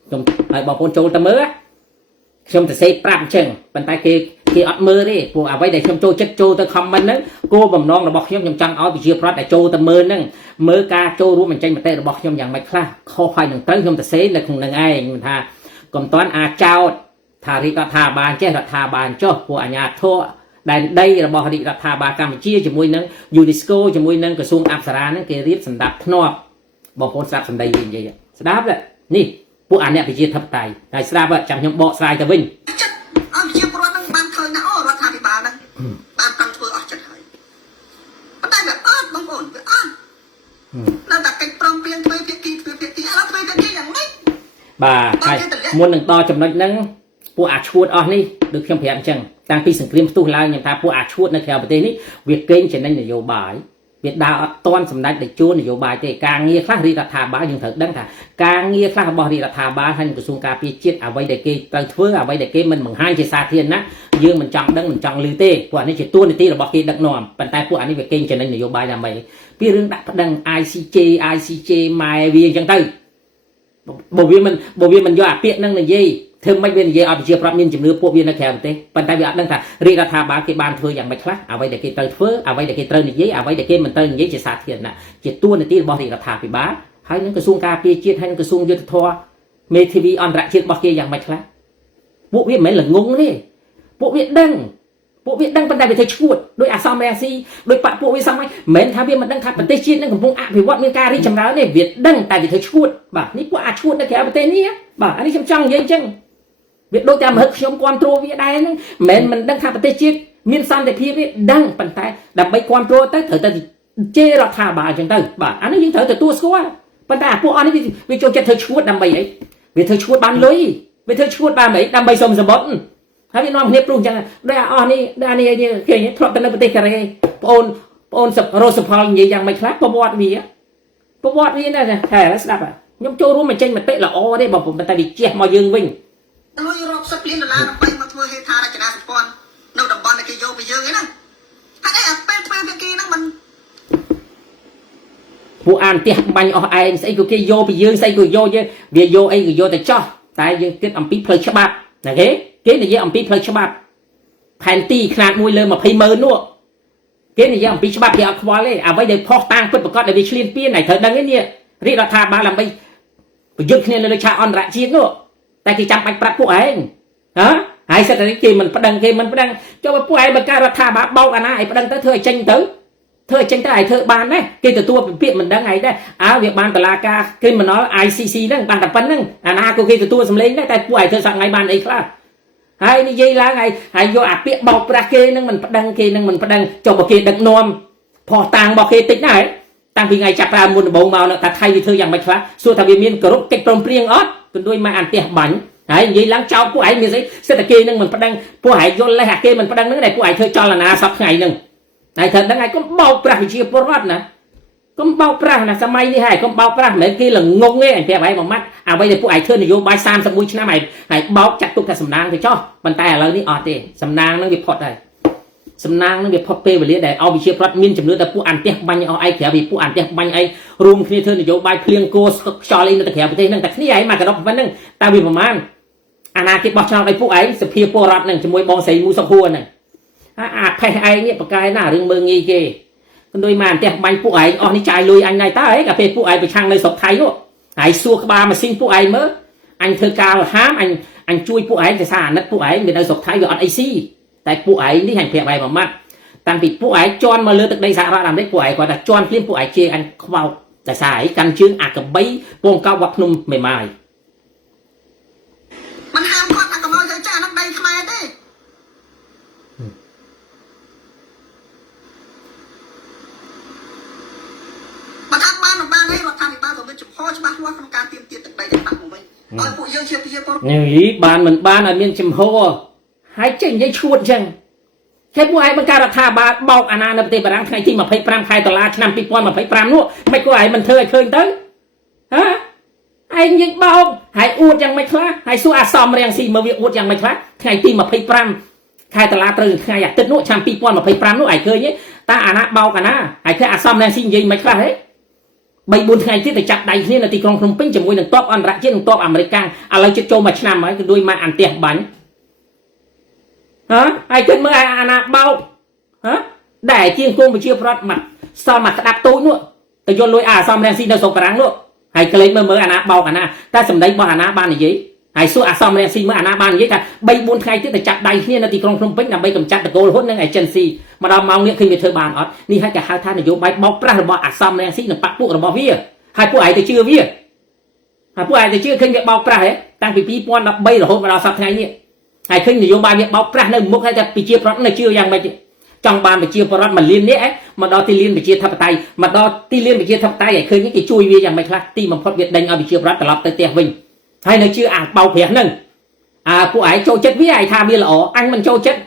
ខ្ញុំឲ្យបងប្អូនចូលទៅមើលខ្ញុំទៅសេប្រាប់អញ្ចឹងប៉ុន្តែគេអត់មើលទេព្រោះអ្វីដែលខ្ញុំចូលចិត្តចូលទៅ comment ហ្នឹងគោលបំណងរបស់ខ្ញុំចង់ឲ្យប្រជាប្រដ្ឋដែលចូលទៅមើលហ្នឹងមើលការចូលរួមបញ្ចេញមតិរបស់ខ្ញុំយ៉ាងម៉េចខ្លះខុសហើយនឹងត្រូវខ្ញុំទៅសេនៅក្នុងនឹងឯងថាកុំតាន់អាចចោទថារាជរដ្ឋាភិបាលចេះរដ្ឋាភិបាលចុះព្រោះអាជ្ញាធរដែនដីរបស់រាជរដ្ឋាភិបាលកម្ពុជាជាមួយនឹង UNESCO ជាមួយនឹងក្រសួងអប្សរាហ្នឹងគេរៀបសម្ដាប់ធ្នាប់បងប្អូនស្ដាប់សម្ដីនិយាយស្ដាប់នេះ ពួកអាអ្នកប្រជាធិបតេយ្យហើយស្ដាប់ចាំខ្ញុំបកស្រាយទៅវិញ ចិត្តឲ្យជាប្រវត្តិនឹងបានឃើញណាអូរដ្ឋាភិបាលហ្នឹងបានកម្មធ្វើអស់ចិត្តហើយប៉ុន្តែវាអត់បងប្អូនវាអត់នៅតែកិច្ចព្រមព្រៀងធ្វើភាគីឥឡូវធ្វើភាគីយ៉ាងម៉េច បាទហើយមុននឹងតចំណុចហ្នឹងពួកអាឈួតអស់នេះដូចខ្ញុំប្រាប់អញ្ចឹងតាំងពីសង្គ្រាមផ្ទុះឡើងខ្ញុំថាពួកអាឈួតនៅក្រៅប្រទេសនេះវាកេងចំណេញនយោបាយវាដើរអត់តន់សម្ដេចតេជោនយោបាយទេការងារខ្លះរាជរដ្ឋាភិបាលយើងត្រូវដឹងថាការងារខ្លះរបស់រាជរដ្ឋាភិបាលហើយក្រសួងការពារជាតិអ្វីដែលគេត្រូវធ្វើអ្វីដែលគេមិនបង្ហាញជាសាធារណៈយើងមិនចង់ដឹងមិនចង់ឮទេពួកនេះជាទួនាទីរបស់គេដឹកនាំប៉ុន្តែពួកអានេះវាកេងចំណេញនយោបាយដើម្បីពីរឿងដាក់ប្តឹង ICJ ម៉ែវាអញ្ចឹងទៅបើវាមិនយកអាពាក្យហ្នឹងនិយាយធ្វើមិនវានិយាយឲ្យប្រជាប្រដ្ឋមានជំនឿពួកវានៅក្រៅប្រទេសប៉ុន្តែវាអត់ដឹងថារាជរដ្ឋាភិបាលគេបានធ្វើយ៉ាងម៉េចខ្លះអ្វីដែលគេត្រូវធ្វើអ្វីដែលគេត្រូវនិយាយអ្វីដែលគេមិនត្រូវនិយាយជាសាធារណៈជាទួនាទីរបស់រាជរដ្ឋាភិបាលហើយនឹងក្រសួងការពារជាតិហើយនឹងក្រសួងយុទ្ធភ័ពមេធាវីអន្តរជាតិរបស់គេយ៉ាងម៉េចខ្លះពួកវាមិនមែនល្ងងទេពួកវាដឹងប៉ុន្តែវាធ្វើឈួតដោយអាសំរាស៊ីដោយបាក់ពួកវាសមមិនមែនថាវាមិនដឹងថាប្រទេសជាតិនឹងកំពុងអភិវឌ្ឍមានការរីកចម្រើនទេវាដឹងតែវាធ្វើឈួតបាទនេះពួកអាឈួតនៅក្រៅប្រទេសនេះបាទអានេះខ្ញុំចង់និយាយអញ្ចឹងវាដូចតែមហិតខ្ញុំគ្រប់គ្រងវាដែរហ្នឹងមិនដឹងថាប្រទេសជាតិមានសន្តិភាពទេដឹងប៉ុន្តែដើម្បីគ្រប់គ្រងទៅត្រូវតែជេររដ្ឋាភិបាលអញ្ចឹងទៅបាទអានេះយើងត្រូវទទួលស្គាល់ប៉ុន្តែអាពួកអស់នេះវាចូលចិត្តធ្វើឈួតដើម្បីអីវាធ្វើឈួតបានលុយវាធ្វើឈួតបានអីដើម្បីសុំសម្បត្តិហើយវានាំគ្នាព្រុសអញ្ចឹងដូចអស់នេះគេធ្លាប់ទៅនៅប្រទេសកូរ៉េបងអូនរស់សផលនិយាយយ៉ាងម៉េចខ្លះប្រវត្តិវាណាហែស្ដាប់ខ្ញុំចូលរួមមកចេញមតិល្អទេបងប៉ុន្តែវាជះមកយើងវិញលុយរាប់សិបលានដុល្លារដើម្បីមកធ្វើហេដ្ឋារចនាសម្ព័ន្ធនៅតំបន់ដែលគេយកពីយើងឯហ្នឹងហើយអាពេលធ្វើភាគីហ្នឹងមិនពួកអានផ្ទះបាញ់អស់ឯងស្អីក៏គេយកពីយើងស្អីក៏យកយើងវាយកអីក៏យកទៅចោះតែយើងគិតអំពីផ្លូវច្បាប់ណាគេនិយាយអំពីផ្លូវច្បាប់ផែនទីខ្នាត1 លើ 20,000 នោះគេនិយាយអំពីច្បាប់គេអត់ខ្វល់ទេអ្វីដែលផុសតាងពិតប្រាកដដែលវាឆ្លៀនពៀនហើយត្រូវដឹងទេនេះរាជរដ្ឋាភិបាលដើម្បីប្រយុទ្ធគ្នាលើឆាកអន្តរជាតិនោះតែគេចាំបាច់ប្រាប់ពួកឯងហើយសិតតែគេមិនប្តឹងចុះពួកឯងបើការរដ្ឋាភិបាលបោកអាណាឯងប្តឹងទៅធ្វើឲ្យចេញទៅឲ្យធ្វើបានដែរគេទទួលពិភាក្សាមិនដឹងឯងដែរវាបានតឡាការ criminal ICC ហ្នឹងបានតែប៉ុណ្្នឹងអាណាក៏គេទទួលសម្លេងដែរតែពួកឯងធ្វើសក់ថ្ងៃបានអីខ្លះហើយនិយាយឡើងហើយយកអាពាក្យបោកប្រាស់គេនឹងមិនប្តឹងចុះបើគេដឹកនាំផោះតាំងរបស់គេតិចណាស់តាំងពីថ្ងៃចាប់ប្រើមុនដំបូងមកថាថៃវាធ្វើយ៉ាងម៉េចខ្លះសួរថាវាមានគោរពកិច្ចព្រមព្រៀងអត់គួយមកអានផ្ទះបាញ់ហើយនិយាយឡើងចោលពួកឯងមានស្អីសិតតែគេនឹងមិនប្តឹងពួកឯងយល់លេះអាគេមិនប្តឹងហ្នឹងតែពួកឯងធ្វើចលនាសពថ្ងៃហ្នឹងហើយត្រូវដឹងហើយកុំបោកប្រាស់វិជាពលរដ្ឋណាកុំបោកប្រាស់ណាសម័យនេះហើយកុំបោកប្រាស់មិនមែនគេល្ងងទេអញប្រាប់ឯងមួយម៉ាត់អ្វីដែលពួកឯងធ្វើនយោបាយ31ឆ្នាំហើយបោកចាត់ទុកថាសំណាងទៅចោះប៉ុន្តែឥឡូវនេះអត់ទេសំណាងហ្នឹងវាផុតហើយសំណាងនឹងវាផុតពេលវេលាដែលឲ្យវិជាប្រដ្ឋមានចំនួនតែពួកអានផ្ទះបាញ់អស់ឯងក្រៅពីពួកអានផ្ទះបាញ់ឯងរួមគ្នាធ្វើនយោបាយភ្លៀងគោស្កឹកខ្យល់អីនៅតែក្រៅប្រទេសហ្នឹងតែគ្នាឯងមកកណ្ដុកប៉ុណ្្នឹងតើវាប្រមាណអាណាគេបោះឆ្នោតឲ្យពួកឯងសភាពលរដ្ឋហ្នឹងជាមួយបងស្រីមូសុខហួរហ្នឹងអាផេះឯងនេះបកកាយណារឿងមើងងាយគេគួយមកអានផ្ទះបាញ់ពួកឯងអស់នេះចាយលុយអញណៃតើឯងកាពេលពួកឯងប្រឆាំងនៅស្រុកថៃនោះហើយសួរក្បាលម៉ាស៊ីនពួកឯងមើលអញធ្វើការហាមអញជួយពួកឯងទៅសារអាណិតពួកឯងមាននៅស្រុកថៃវាអត់អីស៊ីតែពួកឯងនេះអញប្រាប់ឯងមួយម៉ាត់តាំងពីពួកឯងជន់មកលើទឹកដីសហរដ្ឋអាមេរិកពួកឯងគាត់ថាជន់ភ្លាមពួកឯងជេរអញខ្វោកតែសារឯងកាន់ជើងអាកបីពងកោបវត្តភ្នំមេម៉ាយมันហាមគាត់អាកុំឲ្យទៅចាស់នឹងដីខ្មែរទេបើថាបានឲ្យរដ្ឋាភិបាលទៅមានចំហច្បាស់លាស់ក្នុងការទាមទារទឹកដីទាំងបាក់មកវិញឲ្យពួកយើងជាពលរដ្ឋនេះបានមិនបានឲ្យមានចំហហើយចេះនិយាយឈួតអញ្ចឹងគេពួកឯងបង្កើតរដ្ឋាភិបាលបោកអាណានៅប្រទេសបារាំងថ្ងៃទី25 ខែតុលាឆ្នាំ2025នោះមិនគួរឯងមិនធ្វើឲ្យឃើញទៅឯងនិយាយបោកហើយអួតយ៉ាងម៉េចខ្លះហើយសួរអាសំរៀងស៊ីមើលវាអួតយ៉ាងម៉េចខ្លះថ្ងៃទី25 ខែតុលាត្រូវថ្ងៃអាទិត្យនោះឆ្នាំ2025នោះឯងឃើញទេតើអាណាបោកអាណាហើយឃើញអាសំរៀងស៊ីនិយាយមិនខ្លះហេ3-4 ថ្ងៃទៀតទៅចាប់ដៃគ្នានៅទីក្រុងភ្នំពេញជាមួយនឹងទ័ពអន្តរជាតិនិងទ័ពអាមេរិកឥឡូវជិតចូលមួយឆ្នាំហើយគឺដូចមកអានផ្ទះបាញ់ហើយគិតមើលអាណាបោកដែលជាងគងប្រជាប្រដ្ឋមកសល់មកក្តាប់ទូចនោះទៅយកលុយអាសំរៀងស៊ីនៅស្រុកបារាំងនោះហើយក្លែងមើលអាណាបោកអាណាតែសម្ដីរបស់អាណាបាននិយាយហើយសួរអាសំរៀងស៊ីមើលអាណាបាននិយាយថា 3-4 ថ្ងៃទៀតទៅចាប់ដៃគ្នានៅទីក្រុងភ្នំពេញដើម្បីកម្ចាត់តកូលហ៊ុននិង agency មកដល់ម៉ោងនេះឃើញវាធ្វើបានអត់នេះហើយគេហៅថានយោបាយបោកប្រាស់របស់អាសំរៀងស៊ីនិងបកពួករបស់វាហើយពួកឯងទៅជឿវា ពួកឯងទៅជឿឃើញវាបោកប្រាស់ហ៎តាំងពី2013រហូតមកដល់សប្តាហ៍នេះហើយឃើញនយោបាយវាបោកប្រាស់នៅមុខហើយតែប្រជាប្រដ្ឋនៅជឿយ៉ាងម៉េចចង់បានប្រជាប្រដ្ឋ1លាននេះមកដល់ទីលានប្រជាធិបតេយ្យមកដល់ទីលានប្រជាធិបតេយ្យឲ្យឃើញគេជួយវាយ៉ាងម៉េចខ្លះទីបំផុតវាដេញឲ្យប្រជាប្រដ្ឋត្រឡប់ទៅផ្ទះវិញហើយនៅជឿអាបោកប្រាស់ហ្នឹងពួកឯងចូលចិត្តវាឯងថាវាល្អអញមិនចូលចិត្ត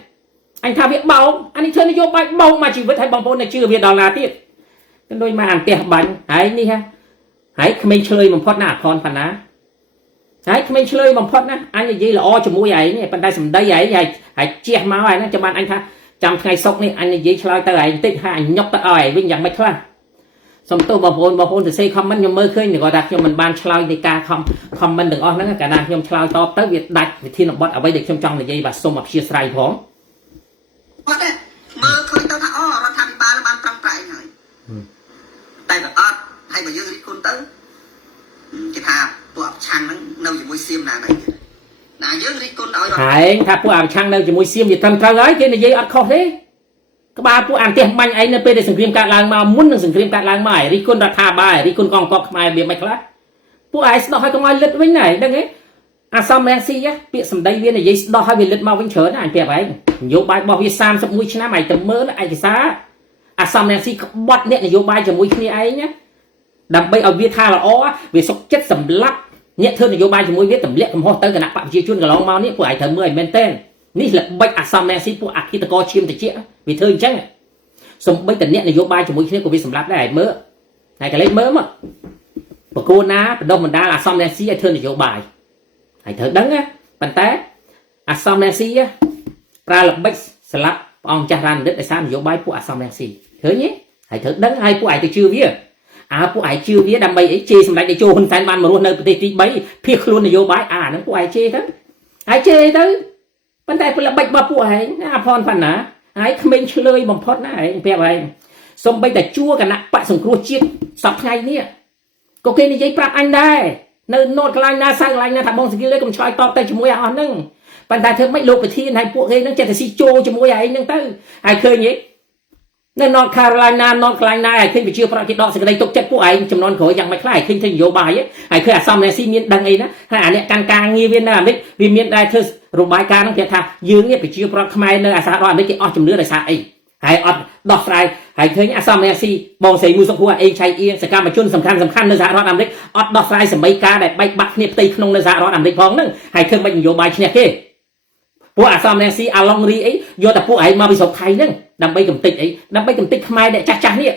អញថាវាបោកអានេះធ្វើនយោបាយបោកមកជីវិតឲ្យបងប្អូននៅជឿវាដល់ណាទៀតគឺដូចមកអានផ្ទះបាញ់ហើយនេះហើយក្មេងឆ្លើយបំផុតណាអខនប៉ុណ្ណាហើយក្មេងឆ្លើយបំផុតណាអញនិយាយល្អជាមួយឯងប៉ុន្តែសម្ដីឯងហើយជះមកហើយណាចាំបានអញថាចាំថ្ងៃសុកនេះអញនិយាយឆ្លើយទៅឯងតិចហើយអញញុកទៅឲ្យឯងវិញយ៉ាងម៉េចខ្លះសុំទោសបងប្អូនសរសេរ comment ខ្ញុំមើលឃើញគាត់ថាខ្ញុំមិនបានឆ្លើយនៃការ comment ទាំងអស់ហ្នឹងកាលណាខ្ញុំឆ្លើយតបទៅវាដាច់វិធានបទអ្វីដែលខ្ញុំចង់និយាយបាទសូមអព្យាស្រ័យផងអត់ទេមើលឃើញទៅថាអូរដ្ឋាភិបាលបានប្រឹងប្រែងហើយតែបើអត់ហើយបើយើងរិះគន់ទៅគេថាពួកអបឆាំងហ្នឹងនៅជាមួយសៀមណាណៃណាយើងរិះគន់ឲ្យហើយថាពួកអបឆាំងនៅជាមួយសៀមវាត្រឹមត្រូវហើយគេនិយាយអត់ខុសទេក្បាលពួកអានផ្ទះបាញ់ឯងនៅពេលដែលសង្គ្រាមកើតឡើងមកមុននឹងសង្គ្រាមកើតឡើងមករិះគន់រដ្ឋាភិបាលរិះគន់កងទ័ពខ្មែរវាមិនខ្លះពួកឯងស្ដោះឲ្យកុំឲ្យលិតវិញណាដឹងទេអាសំរងស៊ីពាក្យសម្ដីវានិយាយស្ដោះឲ្យវាលិតមកវិញច្រើនណាអញប្រាប់ឯងនយោបាយរបស់វា31ឆ្នាំឯងទៅមើលឯកសារអាសំរងស៊ីក្បត់អ្នកនយោបាយជាមួយគ្នាឯងណាដើម្បីឲ្យវាថាល្អវាសុកចិត្តសម្លាប់អ្នកធ្វើនយោបាយជាមួយវាទម្លាក់កំហុសទៅគណៈបកប្រជាជនកន្លងមកនេះពួកឯងត្រូវមើលឲ្យមែនតើនេះល្បិចអាសំរងស៊ីពួកអគិតកោឈាមតិចវាធ្វើអញ្ចឹងសំបីតអ្នកនយោបាយជាមួយគ្នាក៏វាសម្លាប់ដែរឯងមើលហើយកលេចមើលមកបកគោណាបដិបណ្ដាលអាសំរងស៊ីឲ្យធ្វើនយោបាយហើយត្រូវដឹងណាប៉ុន្តែអាសំរងស៊ីប្រើល្បិចស្លាប់ព្រះអង្គចាស់រ៉ានឌិតដោយសារនយោបាយពួកអាសំរងស៊ីឃើញទេហើយត្រូវដឹងហើយពួកឯងទៅជឿវាពួកឯងជឿវាដើម្បីអីជេរសម្ដេចតេជោហ៊ុនសែនបានមករស់នៅប្រទេសទី3ភៀសខ្លួននយោបាយហ្នឹងពួកឯងជេរទៅហើយជេរទៅប៉ុន្តែពលល្បិចរបស់ពួកឯងផនប៉ុណ្ណាហើយក្មេងឆ្លើយបំផុតណាឯងប្រាប់ឯងសំបីតែជួគណៈបកសង្គ្រោះជាតិសប្ថ្ងៃនេះក៏គេនិយាយប្រាប់អញដែរនៅណូតកន្លែងណាសៅកន្លែងណាថាបងសគីលេកុំឆ្លើយតបទៅជាមួយអស់ហ្នឹងប៉ុន្តែធ្វើម៉េចលោកប្រធានហើយពួកគេហ្នឹងចេះតែស៊ីជោជាមួយឯងហ្នឹងទៅហើយឃើញទេនៅណូតខារ៉ូឡៃណាណូតកន្លែងណាហើយឃើញវិជាប្រតិដកសេចក្តីទុកចិត្តពួកឯងចំនួនក្រោយយ៉ាងម៉េចខ្លះហើយឃើញធ្វើនយោបាយហើយឃើញអាសំរងស៊ីមានដឹងអីណាហើយអាអ្នកកាន់ការងារវានៅអាមេរិកវាមានដែរធ្វើរបាយការណ៍ហ្នឹងគេថាយើងនេះប្រជាប្រដ្ឋខ្មែរនៅអាសហរដ្ឋអាមេរិកគេអស់ជំនឿដោយសារអីហើយអត់ដោះស្រាយហើយឃើញអាសំរងស៊ីបងស្រីមួយសុខហួរអេងឆៃអៀងសកម្មជនសំខាន់នៅសហរដ្ឋអាមេរិកអត់ដោះស្រាយសមីការដែលបែកបាក់គ្នាផ្ទៃក្នុងនៅសហរដ្ឋអាមេរិកផងហ្នឹងហើយឃើញមិននយោបាយឈ្នះគេពួកអាសំរងស៊ីអាឡុងរីអីយកតែពួកឯងមកពីស្រុកថៃហ្នឹងដើម្បីកំទេចអីដើម្បីកំទេចខ្មែរអ្នកចាស់នេះ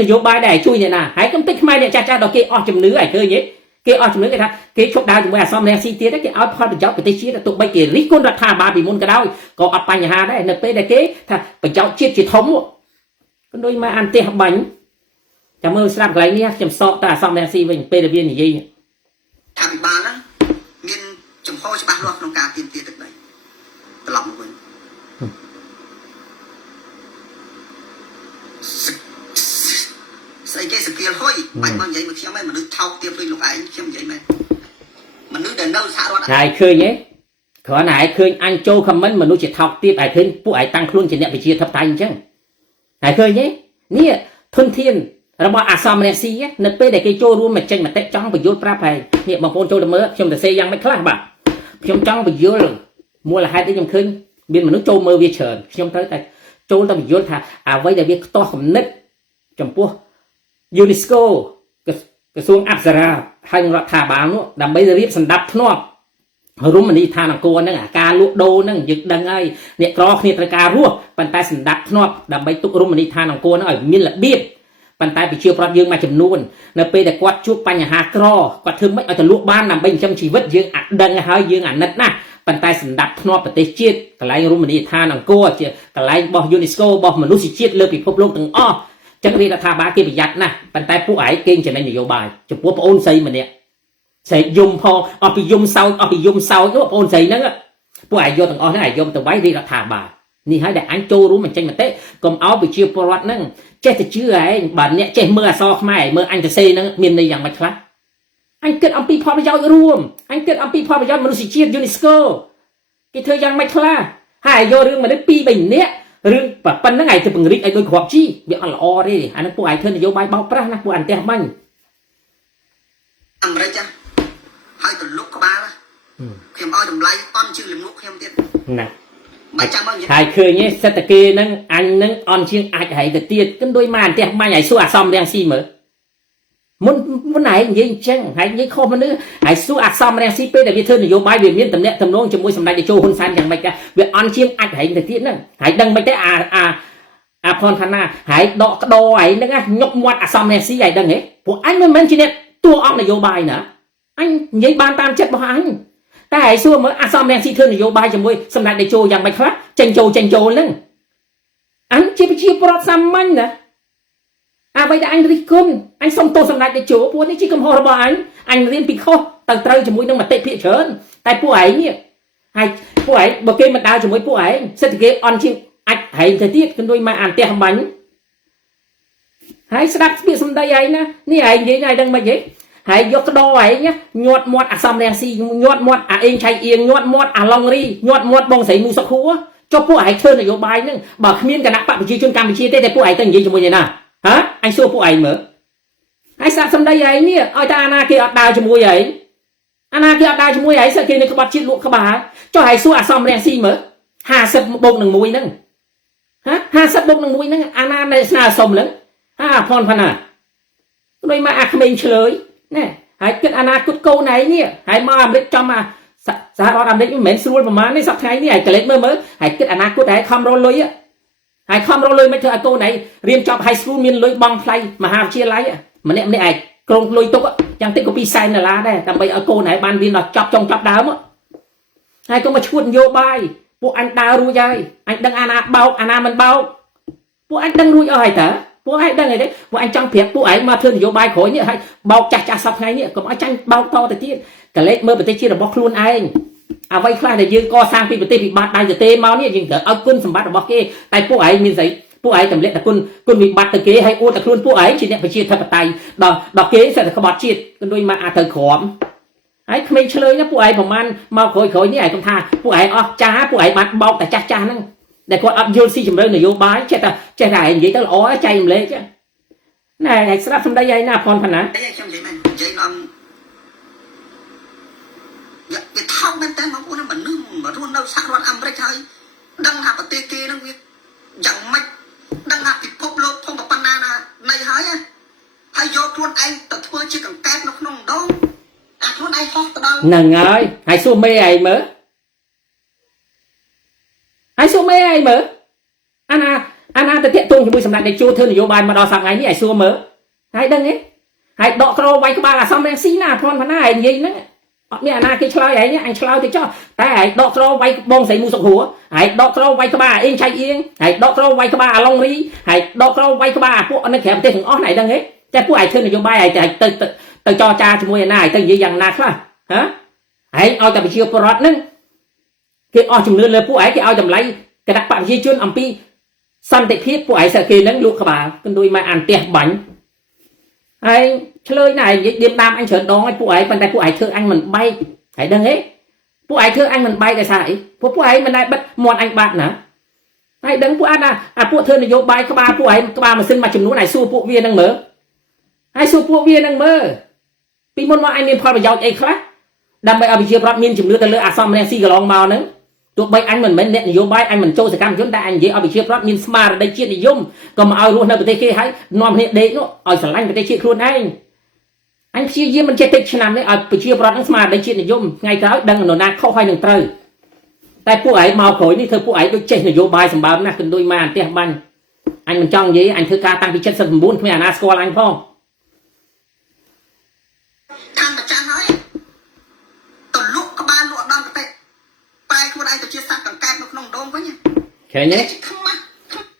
នយោបាយដែលជួយអ្នកណាហើយកំទេចខ្មែរអ្នកចាស់ដល់គេអស់ជំនឿហើយឃើញទេគេអស់ជំនឿគេថាគេឈប់ដើរជាមួយអាសំរងស៊ីទៀតគេឲ្យផលប្រយោជន៍ប្រទេសជាតិទោះបីគេរិះគន់រដ្ឋាភិបាលពីមុនក៏ដោយក៏អត់បញ្ហាដែរនៅពេលដែលគេថាប្រយោជន៍ជាតិជាធំក៏ដូចមកអានផ្ទះបាញ់ចាំមើលស្រាប់កន្លែងនេះខ្ញុំសោកតែអាសំរងស៊ីវិញពេលដែលវានិយាយថាពិបាលហ្នឹងមានចំហច្បាស់លាស់ក្នុងការទាមទារទឹកដីត្រឡប់មកវិញស្អីគេសកៀលហុយបាច់មកនិយាយមកខ្ញុំឯងមនុស្សថោកទាបដូចលោកឯងខ្ញុំនិយាយមែនមនុស្សដែលនៅសហរដ្ឋហើយឃើញទេគ្រាន់តែឯងឃើញអញចូល comment មនុស្សជាថោកទាបឯងឃើញពួកឯងតាំងខ្លួនជាអ្នកវិជាធិបតេយ្យអញ្ចឹងហើយឃើញទេនេះធនធានរបស់អាសំរងស៊ីនៅពេលដែលគេចូលរួមមកចេញមតិចង់បញ្យល់ប្រាប់ហើយនេះបងប្អូនចូលទៅមើលខ្ញុំទៅសេយ៉ាងម៉េចខ្លះបាទខ្ញុំចង់បញ្យល់មូលហេតុអីខ្ញុំឃើញមានមនុស្សចូលមើលវាច្រើនខ្ញុំត្រូវតែចូលទៅបញ្យល់ថាអ្វីដែលវាខ្ទាស់គំនិតចំពោះUNESCO ក្រសួងអប្សរាហើយរដ្ឋាភិបាលនោះដើម្បីរៀបសម្ដាប់ធ្នាប់រមណីយដ្ឋានអង្គរហ្នឹងអាការលក់ដូរហ្នឹងយើងដឹងហើយអ្នកក្រគ្នាត្រូវការរស់ប៉ុន្តែសម្ដាប់ធ្នាប់ដើម្បីទុករមណីយដ្ឋានអង្គរហ្នឹងឲ្យមានរបៀបប៉ុន្តែប្រជាប្រដ្ឋយើងមួយចំនួននៅពេលដែលគាត់ជួបបញ្ហាក្រគាត់ធ្វើម៉េចឲ្យទៅលក់បានដើម្បីចិញ្ចឹមជីវិតយើងអាចដឹងហើយយើងអាណិតណាស់ប៉ុន្តែសម្ដាប់ធ្នាប់ប្រទេសជាតិកន្លែងរមណីយដ្ឋានអង្គរជាកន្លែងរបស់ UNESCO របស់មនុស្សជាតិលើពិភពលោកទាំងអស់ចឹងរដ្ឋាភិបាលគេប្រយ័ត្នណាស់ប៉ុន្តែពួកឯងគេចំណេញនយោបាយចំពោះប្អូនស្រីម្នាក់ស្រីយំផងអស់ពីយំសោចអស់ពីយំសោចនោះប្អូនស្រីហ្នឹងពួកឯងយកទាំងអស់ហ្នឹងឯងយកទៅវាយរដ្ឋាភិបាលនេះហើយដែលអញចូលរួមបញ្ចេញមតិកុំឲ្យប្រជាពលរដ្ឋហ្នឹងចេះតែជឿឯងបើអ្នកចេះមើលអក្សរខ្មែរមើលអញទៅសេហ្នឹងមានន័យយ៉ាងម៉េចខ្លះអញគិតអំពីផលប្រយោជន៍រួមអញគិតអំពីផលប្រយោជន៍មនុស្សជាតិ UNESCO គេធ្វើយ៉ាងម៉េចខ្លះហើយយករឿងមនុស្ស2 3នាក់រឿងប៉ុណ្្នឹងឯងទៅពង្រីកឲ្យដូចគ្រាប់ជីវាអត់ល្អទេអានឹងពួកឯងធ្វើនយោបាយបោកប្រាស់ណាពួកអន្តះបាញ់អាមេរិក ខ្ញុំឲ្យតម្លៃអន់ជាងលំងខ្ញុំទៀត ណា មិនចាំមក ហើយឃើញទេសិតតែគេហ្នឹងអញហ្នឹងអន់ជាងអាចហែកទៅទៀតគិនដូចមកអន្ទះបាញ់ឲ្យសួរអាសំរាំងស៊ីមើលមុនឯងនិយាយអញ្ចឹងហើយនិយាយខុសមនុស្សហើយសួរអាសំរាំងស៊ីពេលដែលវាធ្វើនយោបាយវាមានតំណែងតំណងជាមួយសម្ដេចតេជោហ៊ុនសែនយ៉ាងម៉េចដែរវាអន់ជាងអាចហែកទៅទៀតហ្នឹងហើយដឹងមិនទេអាផនខាណាហើយដកក្តោឯងហ្នឹងញុកមាត់អាសំរាំងស៊ីឲ្យដឹងហ៎ពួកអញមិនមែនជាអ្នកតួអង្គនយោបាយណាអញនិយាយបានតាមចិត្តរបស់អញតែឲ្យសួរមើលអាសំរាំងស៊ីធ្វើនយោបាយជាមួយសម្ដេចតេជោយ៉ាងម៉េចខ្លះចេញចូលហ្នឹងអញជាប្រជាពលរដ្ឋសាមញ្ញណាអ្វីដែលអញរិះគន់អញសុំទោសសម្ដេចតេជោពួកនេះជាកំហុសរបស់អញរៀនពីខុសទៅត្រូវជាមួយនឹងមតិភាគច្រើនតែពួកឯងនេះហើយពួកឯងបើគេមិនដើរជាមួយពួកឯងសិទ្ធិគេអន់ជាងអាចហែងទៅទៀតគឺដូចមកអានផ្ទះបាញ់ហើយស្ដាប់ពាក្យសម្ដីឯងណានេះឯងនិយាយឲ្យដឹងមិនហីហើយយកក្តោឯងញាត់មាត់អាសំរាំងស៊ីញាត់មាត់អាអេងឆៃអៀងញាត់មាត់អាឡុងរីញាត់មាត់បងស្រីមូសុខួរចុះពួកឯងធ្វើនយោបាយហ្នឹងបើគ្មានគណៈបកប្រជាជនកម្ពុជាទេតែពួកឯងទៅនិយាយជាមួយឯណាហ៎អញសួរពួកឯងមើលហើយស្ដាប់សម្ដីឯងនេះឲ្យតែអាណាគេអត់ដើរជាមួយឯងអាណាគេអត់ដើរជាមួយឯងសិតគេនៅក្បត់ជាតិលក់ក្បាលចុះឲ្យសួរអាសំរាំងស៊ីមើល50បូកនឹង1ហ្នឹង50បូកនឹង1ហ្នឹងអាណានៅស្នើសុំហ្នឹងផនណាដូចមកអាក្មេងឆ្លើយណែហើយគិតអនាគតកូនឯងនេះហើយមកអាមេរិកចំសហរដ្ឋអាមេរិកមិនមែនស្រួលប្រហែលនេះសប្តាហ៍នេះហើយកលេចមើលហើយគិតអនាគតឯងខំរលុយហើយខំរលុយមិនធ្វើឲ្យកូនឯងរៀនចប់ high school មានលុយបង់ថ្លៃមហាវិទ្យាល័យម្នាក់ឯងក្រុងលុយទុកយ៉ាងតិចក៏$200,000ដែរដើម្បីឲ្យកូនឯងបានរៀនដល់ចប់ចុងចប់ដើមហើយក៏មកឈួតនយោបាយពួកអញដើររួចហើយអញដឹងអាណាបោកអាណាមិនបោកពួកអញដឹងរួចអស់ហើយតើពួកឯងដឹងអីទេពួកអញចង់ប្រាប់ពួកឯងមកធ្វើនយោបាយក្រោយនេះហើយបោកចាស់សប្តាហ៍នេះកុំឲ្យចាញ់បោកតទៅទៀតកលេចមើលប្រទេសជាតិរបស់ខ្លួនឯងអ្វីខ្លះដែលយើងកសាងពីប្រទេសពិបាកដៃទៅទេមកនេះយើងត្រូវឲ្យគុណសម្បត្តិរបស់គេតែពួកឯងមានស្អីពួកឯងទម្លាក់តែគុណវិបត្តិទៅគេហើយអួតតែខ្លួនពួកឯងជាអ្នកប្រជាធិបតេយ្យដល់គេសិតតែក្បត់ជាតិគឺដូចមកអាចទៅក្រំហើយក្មេងឆ្លើយណាពួកឯងប្រហែលមកក្រោយនេះឯងគំថាពួកឯងអស់ចាស់ពួកឯងបានបោកតែចាស់ហ្នឹងដែលគាត់អត់យល់ស៊ីជម្រៅនយោបាយចេះតែឯងនិយាយទៅល្អចៃរំលែកណែឯងស្ដាប់សម្ដីឯងណាផនណាខ្ញុំនិយាយមែននិយាយនាំវាថោកមែនតើបងប្អូនមនុស្សរស់នៅសហរដ្ឋអាមេរិកហើយដឹងថាប្រទេសគេនឹងវាយ៉ាងម៉េចដឹងថាពិភពលោកធំប៉ុណ្ណាណៃហើយយកខ្លួនឯងទៅធ្វើជាកង្កែបនៅក្នុងដងអាខ្លួនឯងហោះទៅដល់ហ្នឹងហើយសួរមេឯងមើលហើយសួរមេឯងមើលអាណាទៅតាក់ទងជាមួយសម្ដេចតេជោធ្វើនយោបាយមកដល់សប្តាហ៍នេះឯងសួរមើលហើយដឹងទេហើយដកក្រវាយក្បាលអាសំរាំងស៊ីណាផនណាឯងនិយាយហ្នឹងអត់មានអាណាគេឆ្លើយឯងអញឆ្លើយទៅចោះតែឯងដកក្រវាយបងស្រីមូសុខហួរហើយដកក្រវាយក្បាលអេងឆៃអៀងហើយដកក្រវាយក្បាលអាឡុងរីហើយដកក្រវាយក្បាលអាពួកនៅក្រៅប្រទេសទាំងអស់ណៃដឹងទេតែពួកឯងធ្វើនយោបាយឯងទៅចរចាជាមួយឯណាឯងទៅនិយាយយ៉ាងណាខ្លះហ៎ឯងឲ្យតែប្រជាពលរដ្ឋហ្នឹងគេអស់ជំនឿលើពួកឯងគេឲ្យតម្លៃគណៈបកប្រជាជនអំពីសន្តិភាពពួកឯងសិស្សគេហ្នឹងលក់ក្បាលគឺដូចមកអានផ្ទះបាញ់ហើយឆ្លើយណាស់និយាយឌៀមតាមអញច្រើនដងឲ្យពួកឯងប៉ុន្តែពួកឯងធ្វើអញមិនបែកហើយដឹងទេពួកឯងធ្វើអញមិនបែកដោយសារអីពួកឯងមិនដែលបិទមាត់អញបាត់ណាហើយដឹងពួកអត់ណាអាពួកធ្វើនយោបាយក្បាលពួកឯងក្បាលម៉ាស៊ីនមួយចំនួនឲ្យសួរពួកវានឹងមើលហើយសួរពួកវានឹងមើលពីមុនមកអញមានផលប្រយោជន៍អីខ្លះដើម្បីឲ្យប្រជាពលរដ្ឋមានជំនឿទៅលើអាសំរាំងស៊ីកន្លងមកហ្នឹងទោះបីអញមិនមែនអ្នកនយោបាយអញមិនចូលសកម្មជនតែអញនិយាយឲ្យប្រជាពលរដ្ឋមានស្មារតីជាតិនិយមក៏មកឲ្យរស់នៅប្រទេសគេហើយនាំគ្នាដេកនោះឲ្យស្រឡាញ់ប្រទេសជាតិខ្លួនឯងអញព្យាយាមមិនចេះតិចឆ្នាំនេះឲ្យប្រជាពលរដ្ឋនឹងស្មារតីជាតិនិយមថ្ងៃក្រោយដឹងនរណាខុសហើយនឹងត្រូវតែពួកឯងមកក្រោយនេះធ្វើពួកឯងដូចចេះនយោបាយសម្បើមណាស់គឺដូចមកអន្ទះបាញ់អញមិនចង់និយាយអញធ្វើការតាំងពី79គ្មានអាណាស្គាល់អញផងតាមប្រចាំហើយទៅលក់ក្បាលលក់ដល់ប្រទេសបែរខ្លួនឯងទៅជាសត្វកង្កែបនៅក្នុងដងវិញឃើញទេ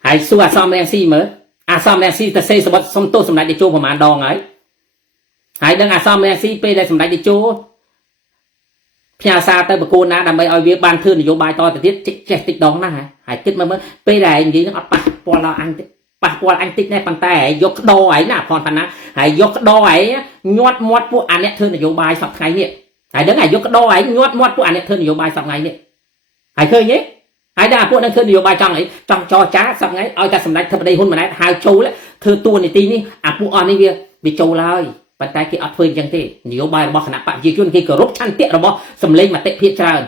ហើយសួរអាសំរាំងស៊ីមើលអាសំរាំងស៊ីទៅសេសម្បត្តិសុំទោសសម្ដេចតេជោប្រហែលដងហើយដឹងអាសំរាំងស៊ីពេលដែលសម្ដេចតេជោផ្ញើសារទៅបកគោណាដើម្បីឲ្យវាបានធ្វើនយោបាយតទៅទៀតចេះតិចដងណាស់ហើយគិតមើលពេលដែលនិយាយនឹងអត់ប៉ះពាល់ដល់អញទេប៉ះពាល់អញតិចដែរប៉ុន្តែយកក្តោឯណាផនប៉ុណ្ណាហើយយកក្តោឯញាត់មាត់ពួកអាអ្នកធ្វើនយោបាយសប្តាហ៍នេះហើយដឹងហើយយកក្តោឯញាត់មាត់ពួកអាអ្នកធ្វើនយោបាយសប្តាហ៍នេះហើយឃើញទេហើយដល់ពួកនឹងធ្វើនយោបាយចង់អីចង់ចរចាសប្តាហ៍ឲ្យតែសម្ដេចធិបតីហ៊ុនម៉ាណែតហៅចូលធ្វើតួនាទីនេះអាពួកអស់នេះវាចូលហើយ ប៉ុន្តែគេអត់ធ្វើអញ្ចឹងទេនយោបាយរបស់គណៈបកប្រជាជនគេគោរពឆន្ទៈរបស់សម្លេងមតិភាគច្រើន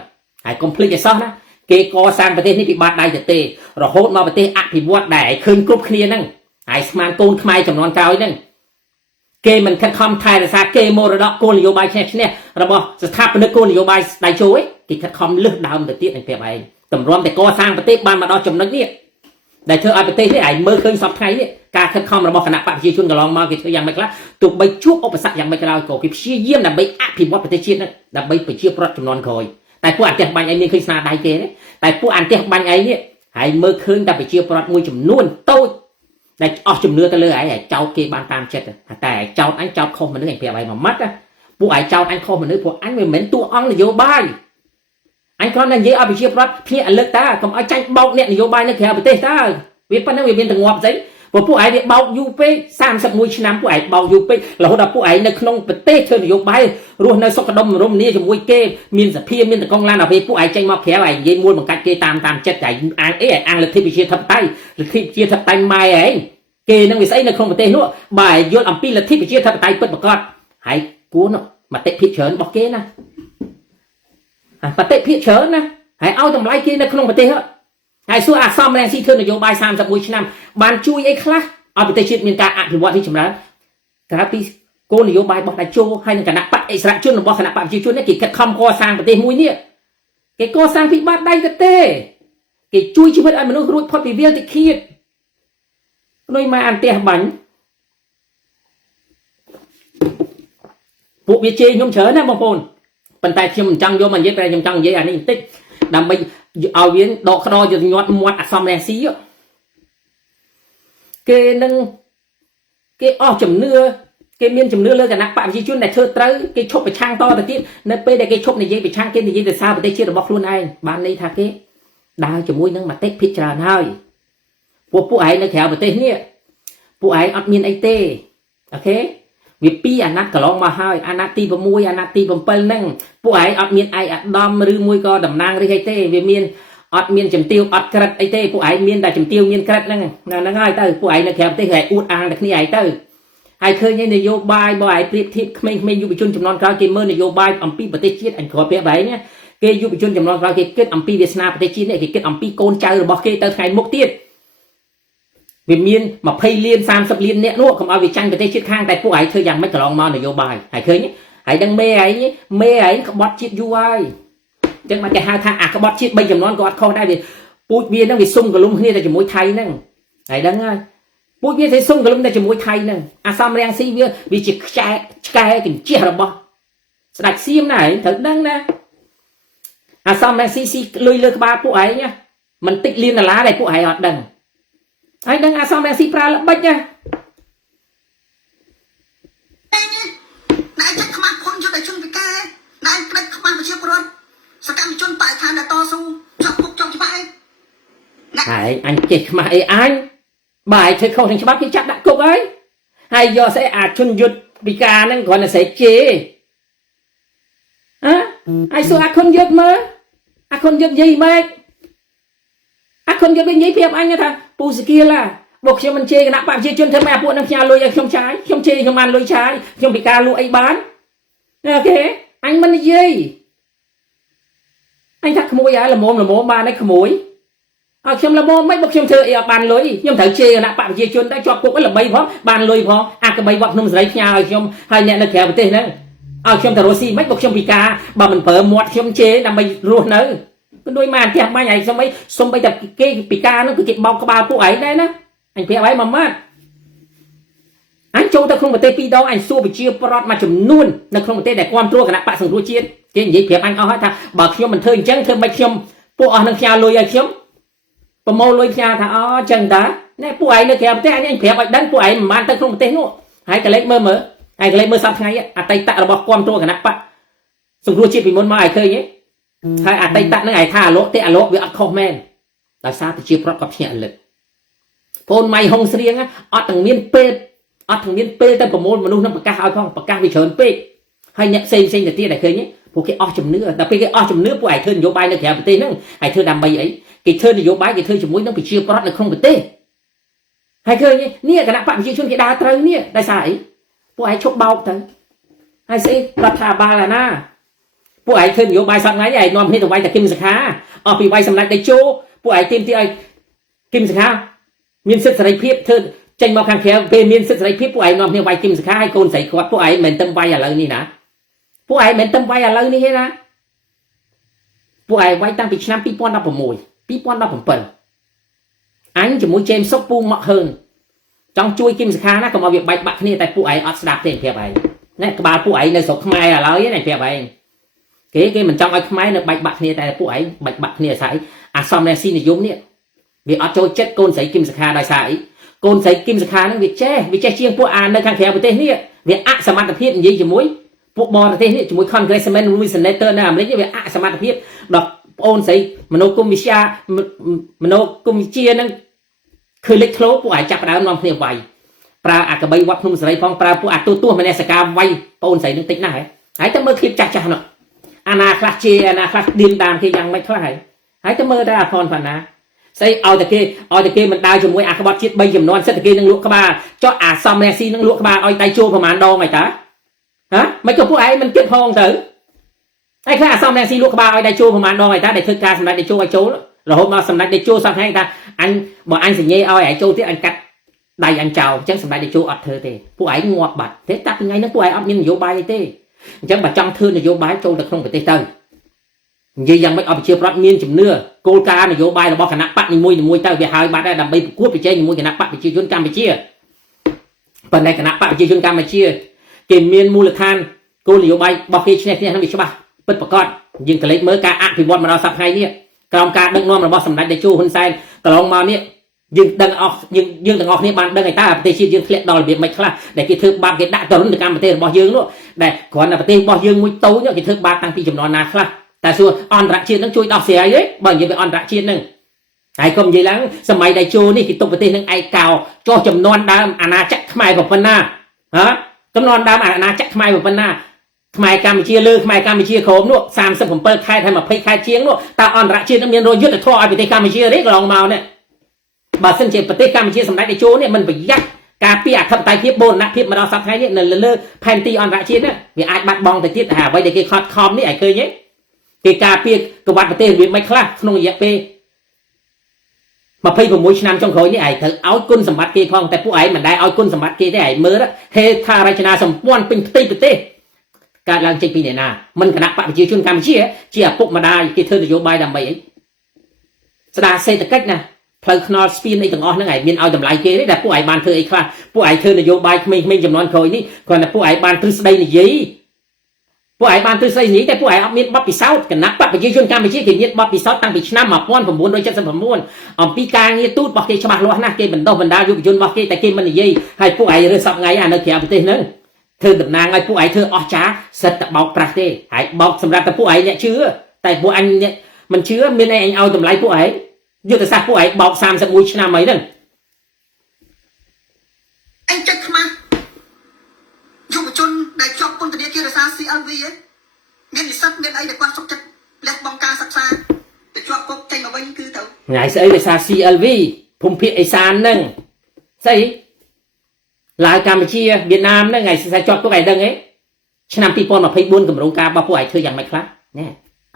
ហើយកុំភ្លេចឲ្យសោះណាគេកសាងប្រទេសនេះពីបាតដៃទៅទេរហូតមកប្រទេសអភិវឌ្ឍដែលឃើញគ្រប់គ្នាហ្នឹងហើយស្មានកូនខ្មែរចំនួនក្រោយហ្នឹងគេមិនខិតខំថែរក្សាគេមរតកគោលនយោបាយឈ្នះរបស់ស្ថាបនិកគោលនយោបាយដៃជោឯងគេខិតខំលើសដើមទៅទៀតនឹងប្រាប់ឯងតម្រាំតែកសាងប្រទេសបានមកដល់ចំណុចនេះដែលធ្វើឲ្យប្រទេសនេះឯងមើលឃើញសពថ្ងៃនេះការខិតខំរបស់គណៈបកប្រជាជនកន្លងមកគេធ្វើយ៉ាងម៉េចខ្លះទោះបីជួបឧបសគ្គយ៉ាងម៉េចក៏ដោយក៏គេព្យាយាមដើម្បីអភិវឌ្ឍប្រទេសជាតិហ្នឹងដើម្បីប្រជាប្រដ្ឋចំនួនក្រោយតែពួកអន្តះបាញ់ឯងមានឃើញស្នាដៃគេទេតែពួកអន្តះបាញ់ឯងនេះហើយមើលឃើញតែប្រជាប្រដ្ឋមួយចំនួនតូចដែលអស់ជំនឿទៅលើឯងហើយចោតគេបានតាមចិត្តតែចោតអញចោតខុសមនុស្សឯងប្រាប់ឯងមួយម៉ាត់ពួកឯងចោតអញខុសមនុស្សពួកអញមិនមែនតួអង្គនយោបាយអញគ្រាន់តែនិយាយឲ្យប្រជាប្រដ្ឋភ្ញាក់រលឹកតាកុំឲ្យចាញ់បោកអ្នកនយោបាយនៅក្រៅប្រទេសតើវាប៉ុណ្ណឹងវាមានតែងាប់ស្អីពួកឯងវាបោកយូរពេក31ឆ្នាំពួកឯងបោកយូរពេករហូតដល់ពួកឯងនៅក្នុងប្រទេសធ្វើនយោបាយរស់នៅសុខដុមរមនាជាមួយគេមានសភាមានតកងឡានដល់ពេលពួកឯងចេញមកក្រៅឯងនិយាយមួលបង្កាច់គេតាមចិត្តឯងអាងអីឯងអាងលទ្ធិប្រជាធិបតេយ្យលទ្ធិប្រជាធិបតេយ្យម៉ែឯងគេនឹងវាស្អីនៅក្នុងប្រទេសនោះបើយល់អំពីលទ្ធិប្រជាធិបតេយ្យពិតប្រាកដហើយគួរមតិភាគច្រើនរបស់គេណាមតិភាគច្រើនណាហើយឲ្យតម្លៃគេនៅក្នុងប្រទេសហើយសួរអាសំរងស៊ីធ្វើនយោបាយ31ឆ្នាំបានជួយអីខ្លះឲ្យប្រទេសជាតិមានការអភិវឌ្ឍទីចម្រើនក្រៅពីគោលនយោបាយរបស់ដៃជោហើយនឹងគណៈបកអិសរាជជនរបស់គណៈបកប្រជាជននេះគេខិតខំកសាងប្រទេសមួយនេះគេកសាងពីបាតដៃទៅទេគេជួយជីវិតឲ្យមនុស្សរួចផុតពីវាលតិឃាតដូចមកអន្តះបាញ់ពួកវាជេរខ្ញុំច្រើនណាបងប្អូនប៉ុន្តែខ្ញុំមិនចង់យកមកនិយាយតែខ្ញុំចង់និយាយអានេះបន្តិចដើម្បីឲ្យវាដកខ្នល់យកញាត់មាត់អសមរាស៊ីគេនឹងគេអស់ជំនឿគេមានជំនឿលើគណៈបកប្រជាជនដែលធ្វើត្រូវគេឈប់ប្រឆាំងតទៅទៀតនៅពេលដែលគេឈប់និយាយប្រឆាំងគេនិយាយទៅសារប្រទេសជាតិរបស់ខ្លួនឯងបានន័យថាគេដើរជាមួយនឹងមតិភិកច្រើនហើយពួកឯងនៅក្រៅប្រទេសនេះពួកឯងអត់មានអីទេអូខេវាពីអាណត្តិកន្លងមកហើយអាណត្តិទី6អាណត្តិទី7ហ្នឹងពួកឯងអត់មានឯកឧត្តមឬមួយក៏តំណាងឬអីទេវាមានអត់មានជំទាវអត់ក្រិតអីទេពួកឯងមានតែជំទាវមានក្រិតហ្នឹងហ្នឹងហើយទៅពួកឯងនៅក្រៅប្រទេសគេអួតអាងតែគ្នាឯងទៅហើយឃើញនយោបាយបើឯងប្រៀបធៀបក្មេងៗយុវជនចំនួនក្រោយគេមើលនយោបាយអំពីប្រទេសជាតិអញគ្រាន់ប្រាប់ឯងគេយុវជនចំនួនក្រោយគេគិតអំពីវាសនាប្រទេសជាតិនេះគេគិតអំពីកូនចៅរបស់គេទៅថ្ងៃមុខទៀតវាមាន20លាន30លានអ្នកនោះកុំឲ្យវាចាញ់ប្រទេសជាតិខាងតែពួកឯងធ្វើយ៉ាងម៉េចកន្លងមកនយោបាយហើយឃើញហើយដឹងមេឯងក្បត់ជាតិយូរហើយអញ្ចឹងមកគេហៅថាអាក្បត់ជាតិ3ចំនួនក៏អត់ខុសដែរវាពូជវាហ្នឹងវាសុំកលុំគ្នាតែជាមួយថៃហ្នឹងហើយដឹងហើយពូជវាទៅសុំកលុំតែជាមួយថៃហ្នឹងអាសំរាំងស៊ីវាជាឆ្កែកញ្ជះរបស់ស្ដេចសៀមណាត្រូវដឹងណាអាសំរាំងស៊ីលុយលើក្បាលពួកឯងមិនតិចលានដុល្លារដែលពួកឯងអត់ដឹងហើយដឹងអាសំរាំងស៊ីប្រើល្បិចណាណែចិត្តខ្មាស់ខ្លួនយកតែជនពិការណែក្តិចខ្មាស់ប្រជាពលរដ្ឋសកម្មជនបរិស្ថានដែលតស៊ូចប់គុកចប់ច្បាប់ហើយអញចេះខ្មាស់អីអញបើឯងធ្វើខុសនឹងច្បាប់គេចាប់ដាក់គុកហើយយកស្អីអាជនយុទ្ធពិការហ្នឹងគ្រាន់តែស្រែកជេរហើយសួរអាខុនយុទ្ធមើលអាខុនយុទ្ធនិយាយម៉េចអាខុនយុទ្ធនិយាយប្រាប់អញថាពូសគីឡាបើខ្ញុំមិនជេរគណៈបព្វជិជនធ្វើម៉េចអាពួកនឹងផ្ញើលុយឲ្យខ្ញុំចាយខ្ញុំជេរខ្ញុំបានលុយចាយខ្ញុំពិការលក់អីបានអូខេអញមិននិយាយអញថាក្មួយហើយល្មមបានហើយក្មួយឲ្យខ្ញុំល្មមមិនបើខ្ញុំធ្វើអីអត់បានលុយខ្ញុំត្រូវជេរគណៈបព្វជិជនតែជាប់គុកល្បីផងបានលុយផងអាក្បីវត្តភ្នំសេរីផ្ញើឲ្យខ្ញុំហើយអ្នកនៅក្រៅប្រទេសហ្នឹងឲ្យខ្ញុំទៅរស់ស៊ីមិនបើខ្ញុំពិការបើមិនប្រើមាត់ខ្ញុំជេរដើម្បីរស់នៅដូចមកអន្តះបាញ់ឯងសុំបីតែគេពិការនោះគឺគេបោកក្បាលពួកឯងដែរណាអញប្រាប់ឯងមួយម៉ាត់អញចូលទៅក្នុងប្រទេស2ដងអញសួរប្រជាប្រដ្ឋមួយចំនួននៅក្នុងប្រទេសដែលគ្រប់គ្រងគណៈបកសង្គ្រោះជាតិគេនិយាយប្រាប់អញអស់ហើយថាបើខ្ញុំមិនធ្វើអញ្ចឹងធ្វើមិនខ្ញុំពួកអស់នឹងផ្ញើលុយឲ្យខ្ញុំប្រមូលលុយផ្ញើថាអញ្ចឹងតាណែពួកឯងនៅក្រៅប្រទេសអញប្រាប់ឲ្យដឹងពួកឯងមិនបានទៅក្នុងប្រទេសនោះហើយកលេចមើលហើយកលេចមើលសប្តាហ៍ថ្ងៃអតីតរបស់គ្រប់គ្រងគណៈបកសង្គ្រោះជាតិពីមុនមកឲ្យឃើញទេហើយអតីតហ្នឹងឯងថាអាលោកវាអត់ខុសមែនដោយសារប្រជាប្រដ្ឋគាត់ភ្ញាក់រលឹកកូនម៉ៃហុងស្រៀងអត់ទាំងមានពេលទៅប្រមូលមនុស្សនឹងប្រកាសឲ្យផងប្រកាសវាច្រើនពេកហើយអ្នកផ្សេងទៅទៀតដែលឃើញពួកគេអស់ជំនឿដល់ពេលគេអស់ជំនឿពួកឯងធ្វើនយោបាយនៅក្រៅប្រទេសហ្នឹងហើយធ្វើដើម្បីអីគេធ្វើនយោបាយគេធ្វើជាមួយនឹងប្រជាប្រដ្ឋនៅក្នុងប្រទេសហើយឃើញនេះគណៈបកប្រជាជនគេដើរត្រូវនេះដោយសារអី ពួកឯងឈប់បោកទៅហើយស្អីរដ្ឋាភិបាលណាពួកឯងឃើញនយោបាយសប្តាហ៍ថ្ងៃឯងនាំគ្នាទៅវាយតែគឹមសខាអស់ពីវាយសម្ដេចតេជោពួកឯងទាមទារឲ្យគឹមសខាមានសិទ្ធិសេរីភាពធ្វើចេញមកខាងក្រៅពេលមានសិទ្ធិសេរីភាពពួកឯងនាំគ្នាវាយគឹមសខាឲ្យកូនស្រីគាត់ពួកឯងមិនទៅវាយឥឡូវនេះណាពួកឯងមិនទៅវាយឥឡូវនេះទេណាពួកឯងវាយតាំងពីឆ្នាំ2016 2017អញជាមួយជេមសុកពូម៉ាក់ហឺនចង់ជួយគឹមសខាណាកុំឲ្យវាបែកបាក់គ្នាតែពួកឯងអត់ស្ដាប់ទេប្រាប់ឯងណែក្បាលពួកឯងនៅស្រុកខ្មែរឥឡូវនេះប្រាប់ឯងគេមិនចង់ឲ្យខ្មែរនៅបែកបាក់គ្នាតែពួកឯងបែកបាក់គ្នាស្អីអាសំរងស៊ីនិយមនេះវាអត់ចូលចិត្តកូនស្រីគឹមសខាដោយសារអីកូនស្រីគឹមសខាហ្នឹងវាចេះជាងពួកអាននៅខាងក្រៅប្រទេសនេះវាអសមត្ថភាពនិយាយជាមួយពួកបរទេសនេះជាមួយ Congressman មួយ Senator នៅអាមេរិកវាអសមត្ថភាពដល់ប្អូនស្រីមនោគមវិជ្ជាហ្នឹងគឺលេចធ្លោពួកឯងចាប់ដើមនាំគ្នាវាយប្រើអាកបីវត្តភ្នំសេរីផងប្រើពួកអាទូមនសការវាយប្អូនស្រីនឹងតិចណាស់ហើយទៅមើលคลิปចាស់នោះអាណាខ្លះជាអាណាខ្លះឌៀមដាមគេយ៉ាងម៉េចខ្លះហើយទៅមើលតែអាផនណាស្អីឲ្យតែគេមិនដើរជាមួយអាក្បត់ជាតិ3ចំនួនសិតតែគេនឹងលក់ក្បាលចុះអាសំរងស៊ីនឹងលក់ក្បាលឲ្យដៃជួប្រហែលដងហើយតាហ៎មិនក៏ពួកឯងមិនគិតផងទៅហើយខ្លះអាសំរងស៊ីលក់ក្បាលឲ្យដៃជួប្រហែលដងហើយតាដែលធ្វើការសម្ដេចដៃជួឲ្យចូលរហូតមកសម្ដេចដៃជួសប្តាហ៍ថាអញបើអញសញ្ញេឲ្យឯងចូលទៀតអញកាត់ដៃអញចោលអញ្ចឹងសម្ដេចដៃជួអត់ធ្វើទេពួកឯងងាប់បាត់ទេតាប់ពីថ្ងៃហ្នឹងពួកឯងអត់មាននយោបាយទេអញ្ចឹងបើចង់ធ្វើនយោបាយចូលទៅក្នុងប្រទេសទៅនិយាយយ៉ាងម៉េចឲ្យប្រជាប្រដ្ឋមានជំនឿគោលការណ៍នយោបាយរបស់គណៈបកនីមួយទៅវាហើយបាត់ដែរដើម្បីប្រកួតប្រជែងជាមួយគណៈបកប្រជាជនកម្ពុជាប៉ុន្តែគណៈបកប្រជាជនកម្ពុជាគេមានមូលដ្ឋានគោលនយោបាយរបស់គេឈ្នះហ្នឹងវាច្បាស់ពិតប្រាកដយើងកលេចមើលការអភិវឌ្ឍមកដល់សប្តាហ៍ថ្ងៃនេះក្រោមការដឹកនាំរបស់សម្ដេចតេជោហ៊ុនសែនកន្លងមកនេះយើងដឹងអស់យើងទាំងអស់គ្នាបានដឹងហើយតើប្រទេសជាតិយើងធ្លាក់ដល់របៀបម៉េចខ្លះដែលគេធ្វើបាបគេដាក់ទរណកម្មប្រទេសរបស់យើងនោះដែលគ្រាន់តែប្រទេសរបស់យើងមួយតូចគេធ្វើបាបតាំងពីចំនួនណាខ្លះតែសួរអន្តរជាតិនឹងជួយដោះស្រាយទេបើនិយាយពីអន្តរជាតិនឹងហើយកុំនិយាយឡើងសម័យតេជោនេះគេទុកប្រទេសនឹងឯកោចោះចំនួនដើមអាណាចក្រខ្មែរប៉ុណ្ណាហ៎ចំនួនដើមអាណាចក្រខ្មែរប៉ុណ្ណាខ្មែរកម្ពុជាលើខ្មែរកម្ពុជាក្រោមនោះ37ខេត្តហើយ20ខេត្តជាងនោះតើអន្តរជាតិនឹងមានរយុទ្ធធម៌ឲ្យប្រទេសកម្ពុជាទេកន្លងមកនេះបើសិនជាប្រទេសកម្ពុជាសម្ដេចតេជោនេះមិនប្រយ័ត្នការពារអធិបតេយ្យភាពបូរណភាពមកដល់សប្តាហ៍ថ្ងៃនេះនៅលើផែនទីអន្តរជាតិនេះវាអាចបាត់បង់ទៅទៀតហើយអ្វីដែលគេខត់ខំនេះឲ្យឃើញទេគេការពារកវត្តប្រទេសវាមិនខ្លះក្នុងរយៈពេល26ឆ្នាំចុងក្រោយនេះឯងត្រូវឲ្យគុណសម្បត្តិគេផងតែពួកឯងមិនដែលឲ្យគុណសម្បត្តិគេទេឯងមើលហេដ្ឋារចនាសម្ព័ន្ធពេញផ្ទៃប្រទេសកើតឡើងចេញពីអ្នកណាមិនគណៈបកប្រជាជនកម្ពុជាជាឪពុកម្ដាយគេធ្វើនយោបាយដើម្បីអីស្ដារសេដ្ឋកិច្ចណាផ្លូវថ្នល់ស្ពានអីទាំងអស់ហ្នឹងឯងមានឲ្យតម្លៃគេទេតែពួកឯងបានធ្វើអីខ្លះពួកឯងធ្វើនយោបាយក្មេងៗចំនួនក្រោយនេះគ្រាន់តែពួកឯងបានទ្រឹស្ដីនិយាយពួកឯងបានទ្រឹស្ដីនិយាយតែពួកឯងអត់មានបទពិសោធន៍គណៈបកប្រជាជនកម្ពុជាគេមានបទពិសោធន៍តាំងពីឆ្នាំ1979អំពីការងារទូតរបស់គេច្បាស់លាស់ណាស់គេបណ្ដុះបណ្ដាលយុវជនរបស់គេតែគេមិននិយាយហើយពួកឯងរើសសប្តាហ៍ថ្ងៃអានៅក្រៅប្រទេសហ្នឹងធ្វើតំណាងឲ្យពួកឯងធ្វើអស់ចាសិតតែបោកប្រាស់ទេហើយបោកសម្រាប់តែពួកឯងអ្នកជឿតែពួកអញមិនជឿមានឯងឲ្យតម្លៃពួកឯងយុទ្ធសាស្ត្រពួកឯងបោក31ឆ្នាំអីហ្នឹងអញចិត្តខ្មាស់យុវជនដែលជាប់ពន្ធនាគាររសារ CLV មាននិស្សិតមានអីដែលគាត់សុខចិត្តលះបង់ការសិក្សាទៅជាប់គុកចេញមកវិញគឺទៅថ្ងៃស្អីរសារ CLV ភូមិភាគឦសានហ្នឹងស្អីឡាវកម្ពុជាវៀតណាមហ្នឹងថ្ងៃស្អីជាប់គុកឯងដឹងទេឆ្នាំ2024កម្រងការរបស់ពួកឯងធ្វើយ៉ាងម៉េចខ្លះណែ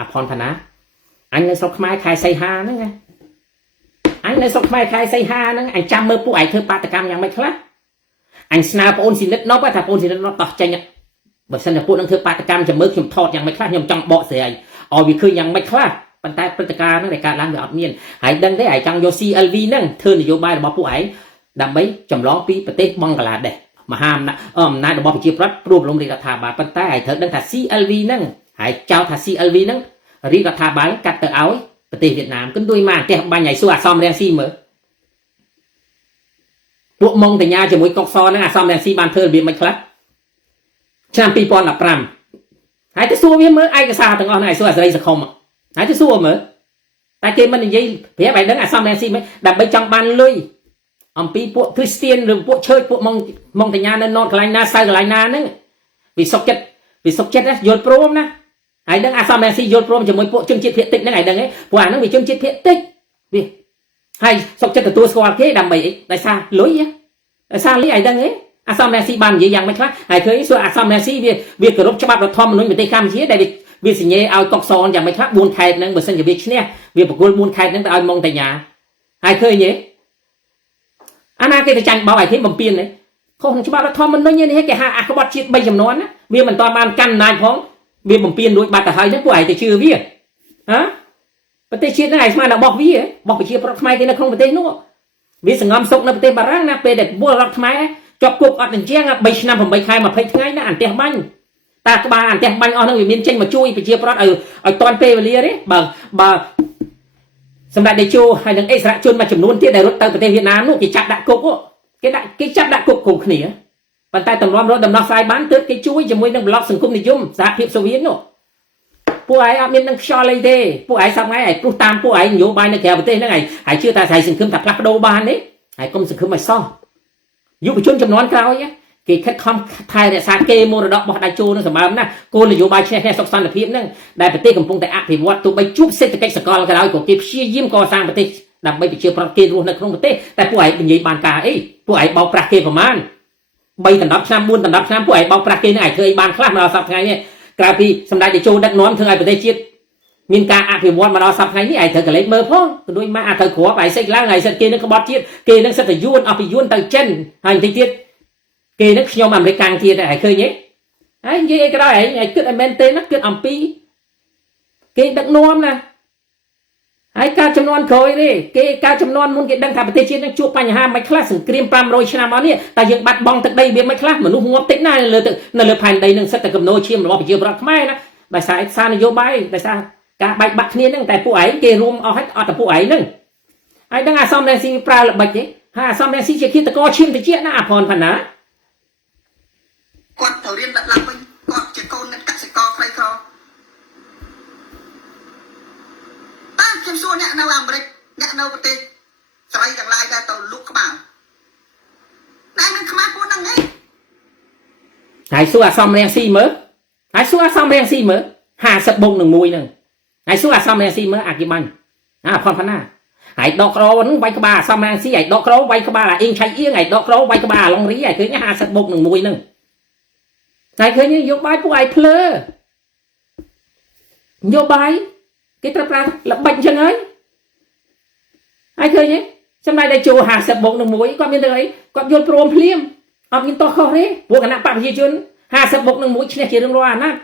អាផនថាណាអញនៅស្រុកខ្មែរខែសីហាហ្នឹងអញនៅស្រុកខ្មែរខែសីហាហ្នឹងអញចាំមើលពួកឯងធ្វើបាតកម្មយ៉ាងម៉េចខ្លះអញស្នើបងអូនស៊ីនិតណប់ថាបងអូនស៊ីនិតណប់តោះចេញបើសិនតែពួកនឹងធ្វើបាតកម្មចាំមើលខ្ញុំថតយ៉ាងម៉េចខ្លះខ្ញុំចង់បកស្រាយឲ្យវាឃើញយ៉ាងម៉េចខ្លះប៉ុន្តែព្រឹត្តិការណ៍ហ្នឹងដែលកើតឡើងវាអត់មានហើយដឹងទេឯងចង់យក CLV ហ្នឹងធ្វើនយោបាយរបស់ពួកឯងដើម្បីចម្លងពីប្រទេសបង់ក្លាដេសមហាអំណាចរបស់ប្រជាប្រដ្ឋព្រមរំលំរដ្ឋាភិបាលប៉ុន្តែឯងត្រូវដឹងថា CLV ហ្នឹងហើយចោទថា CLV ហ្នឹងរដ្ឋាភិបាលកាត់ទៅឲ្យប្រទេសវៀតណាមគិតដូចមកផ្ទះបាញ់ឲ្យសួរអាសំរាំងស៊ីមើលពួកម៉ុងតញ្ញាជាមួយកុកសហ្នឹងអាសំរាំងស៊ីបានធ្វើរបៀបមិនខ្លះឆ្នាំ2015ហើយទៅសួរវាមើលឯកសារទាំងអស់ហ្នឹងឲ្យសួរអាសេរីសង្គមហើយទៅសួរមើលតែគេមិននិយាយប្រាប់ឲ្យដឹងអាសំរាំងស៊ីមិនដើម្បីចង់បានលុយអំពីពួកគ្រីស្ទៀនឬពួកឆើចពួកម៉ុងតញ្ញានៅណតកន្លែងណាសៅកន្លែងណាហ្នឹងវាសុកចិត្តណាយល់ព្រមណាហើយដឹងអាសំរាំងស៊ីយល់ព្រមជាមួយពួកជនជាតិភាគតិចហ្នឹងឯងដឹងទេពួកអាហ្នឹងវាជនជាតិភាគតិចវាហើយសុកចិត្តទទួលស្គាល់គេដើម្បីអីដោយសារលុយដោយសារលុយឯងដឹងទេ អាសំរងស៊ីបាននិយាយយ៉ាងម៉េចខ្លះហើយឃើញសួរអាសំរងស៊ីវាគោរពច្បាប់រដ្ឋធម្មនុញ្ញប្រទេសកម្ពុជាដែលវាសញ្ញេឲ្យកុកសនយ៉ាងម៉េចខ្លះ4ខេត្តហ្នឹងបើសិនជាវាឈ្នះវាប្រគល់4ខេត្តហ្នឹងទៅឲ្យម៉ុងតាញាហើយឃើញទេអាណាគេទៅចាញ់បោកឲ្យគេបំពេញទេខុសនឹងច្បាប់រដ្ឋធម្មនុញ្ញនេះគេហៅអក្បត់ជាតិ3ចំនួនណាវាមិនទាន់បានកាន់អំណាចផងវាបំពេញរួចបាត់ទៅហើយហ្នឹងពួកឯងទៅជឿវាហ៎ប្រទេសជាតិហ្នឹងឯងស្មានរបស់វារបស់ប្រជាប្រដ្ឋខ្មែរគេនៅក្នុងប្រទេសនោះវាសង្ងំសុកនៅប្រទេសបារាំងណាពេលដែលពលរដ្ឋខ្មែរជាប់គុកអត់អញ្ចឹង3ឆ្នាំ8ខែ20ថ្ងៃណាអន្ទះបាញ់តាក្បាលអន្ទះបាញ់អស់ហ្នឹងវាមានចេញមកជួយប្រជាប្រដ្ឋឲ្យតាន់ពេលវេលាទេបើសម្ដេចតេជោហើយនឹងអិសរាជជនមួយចំនួនទៀតដែលរត់ទៅប្រទេសវៀតណាមនោះគេចាប់ដាក់គុកគេចាប់ដាក់គុកគ្រប់គ្នាប៉ុន្តែតម្រាំរត់ដំណោះស្រាយបានទើបគេជួយជាមួយនឹងប្លុកសង្គមនិយមសហភាពសូវៀតនោះពួកឯងអត់មាននឹងខ្យល់អីទេពួកឯងសប្ងៃឯងព្រោះតាមពួកឯងនយោបាយនៅក្រៅប្រទេសហ្នឹងឯងហើយជឿថាស្អីសង្ឃឹមថាផ្លាស់ប្ដូរបានទេហើយកុំសង្ឃឹមឲ្យសោះយុវជនចំនួនក្រោយគេខិតខំថែរក្សាគេមរតករបស់ដៃជោនឹងសម្បើមណាគោលនយោបាយឈ្នះសុខសន្តិភាពហ្នឹងដែលប្រទេសកំពុងតែអភិវឌ្ឍទោះបីជួបសេដ្ឋកិច្ចសកលក៏ដោយក៏គេព្យាយាមកសាងប្រទេសដើម្បីប្រជាប្រដ្ឋគេរស់នៅក្នុងប្រទេសតែពួកឯងនិយាយបានការអីពួកឯងបោកប្រាស់គេប្រមាណ3ដណ្ដប់ឆ្នាំ4ដណ្ដប់ឆ្នាំពួកឯងបោកប្រាស់គេនឹងឯងធ្វើអីបានខ្លះមកដល់សប្តាហ៍ថ្ងៃនេះក្រៅពីសម្ដេចតេជោដឹកនាំធ្វើឲ្យប្រទេសជាតិមានការអភិវឌ្ឍមកដល់សប្តាហ៍ថ្ងៃនេះឯងត្រូវកលេចមើលផងក៏ដូចមកត្រូវគ្រាប់ឯងសិចឡើងឯងសិតគេនឹងក្បត់ជាតិគេនឹងសិតតែយួនអស់ពីយួនទៅចិនហើយបន្តិចទៀតគេនឹងខ្ញុំអាមេរិកកាំងទៀតឯងឃើញទេហើយនិយាយអីក៏ដោយឯងគិតឲ្យមែនទេណាគិតអំពីគេដឹកនាំណាហើយការចំនួនក្រោយទេគេការចំនួនមុនគេដឹងថាប្រទេសជាតិនឹងជួបបញ្ហាមិនខ្លះសង្គ្រាម500ឆ្នាំមកនេះតែយើងបាត់បង់ទឹកដីវាមិនខ្លះមនុស្សងាប់តិចណាស់នៅលើផែនដីនឹងសិតតែកំណោឈាមរបស់ប្រជាប្រដ្ឋខ្មែរណាដោយសារនយោបាយដោយសារការបែកបាក់គ្នាហ្នឹងតែពួកឯងគេរួមអស់ហើយអត់តែពួកឯងហ្នឹងហើយដឹងអាសំរងស៊ីប្រើល្បិចទេហើយអាសំរងស៊ីជាគិតកោឈាមតិចណាអាផនផាណាគាត់ទៅរៀនដាក់ឡើងវិញគាត់ជាកូនអ្នកកសិករខ្លីក្រតាខ្ញុំសួរអ្នកនៅអាមេរិកអ្នកនៅប្រទេសស្រីទាំងឡាយដែលទៅលុកក្បាលណែនឹងខ្មាស់ពួកហ្នឹងឯងហើយសួរអាសំរងស៊ីមើលហើយសួរអាសំរងស៊ីមើល50បូកនឹង1ហ្នឹងហើយសួរអាសំរងស៊ីមើលអាគេបាញ់អាផនផាណាហើយដកក្រហ្នឹងវាយក្បាលអាសំរងស៊ីហើយដកក្រវាយក្បាលអាអ៊ីងឆៃអៀងហើយដកក្រវាយក្បាលអាឡុងរីហើយឃើញ50បូកនឹង1ហ្នឹងតែឃើញយកបាយពួកឯងភ្លើយកបាយគេត្រូវប្រើល្បិចអញ្ចឹងហើយឃើញទេចំណែកតែចូល50បូកនឹង1គាត់មានទៅអីគាត់យល់ព្រមភ្លាមអត់មានតោះខុសទេព្រោះគណៈបព្វជិជន50បូកនឹង1ឈ្នះជារឿងរាល់អាណត្តិ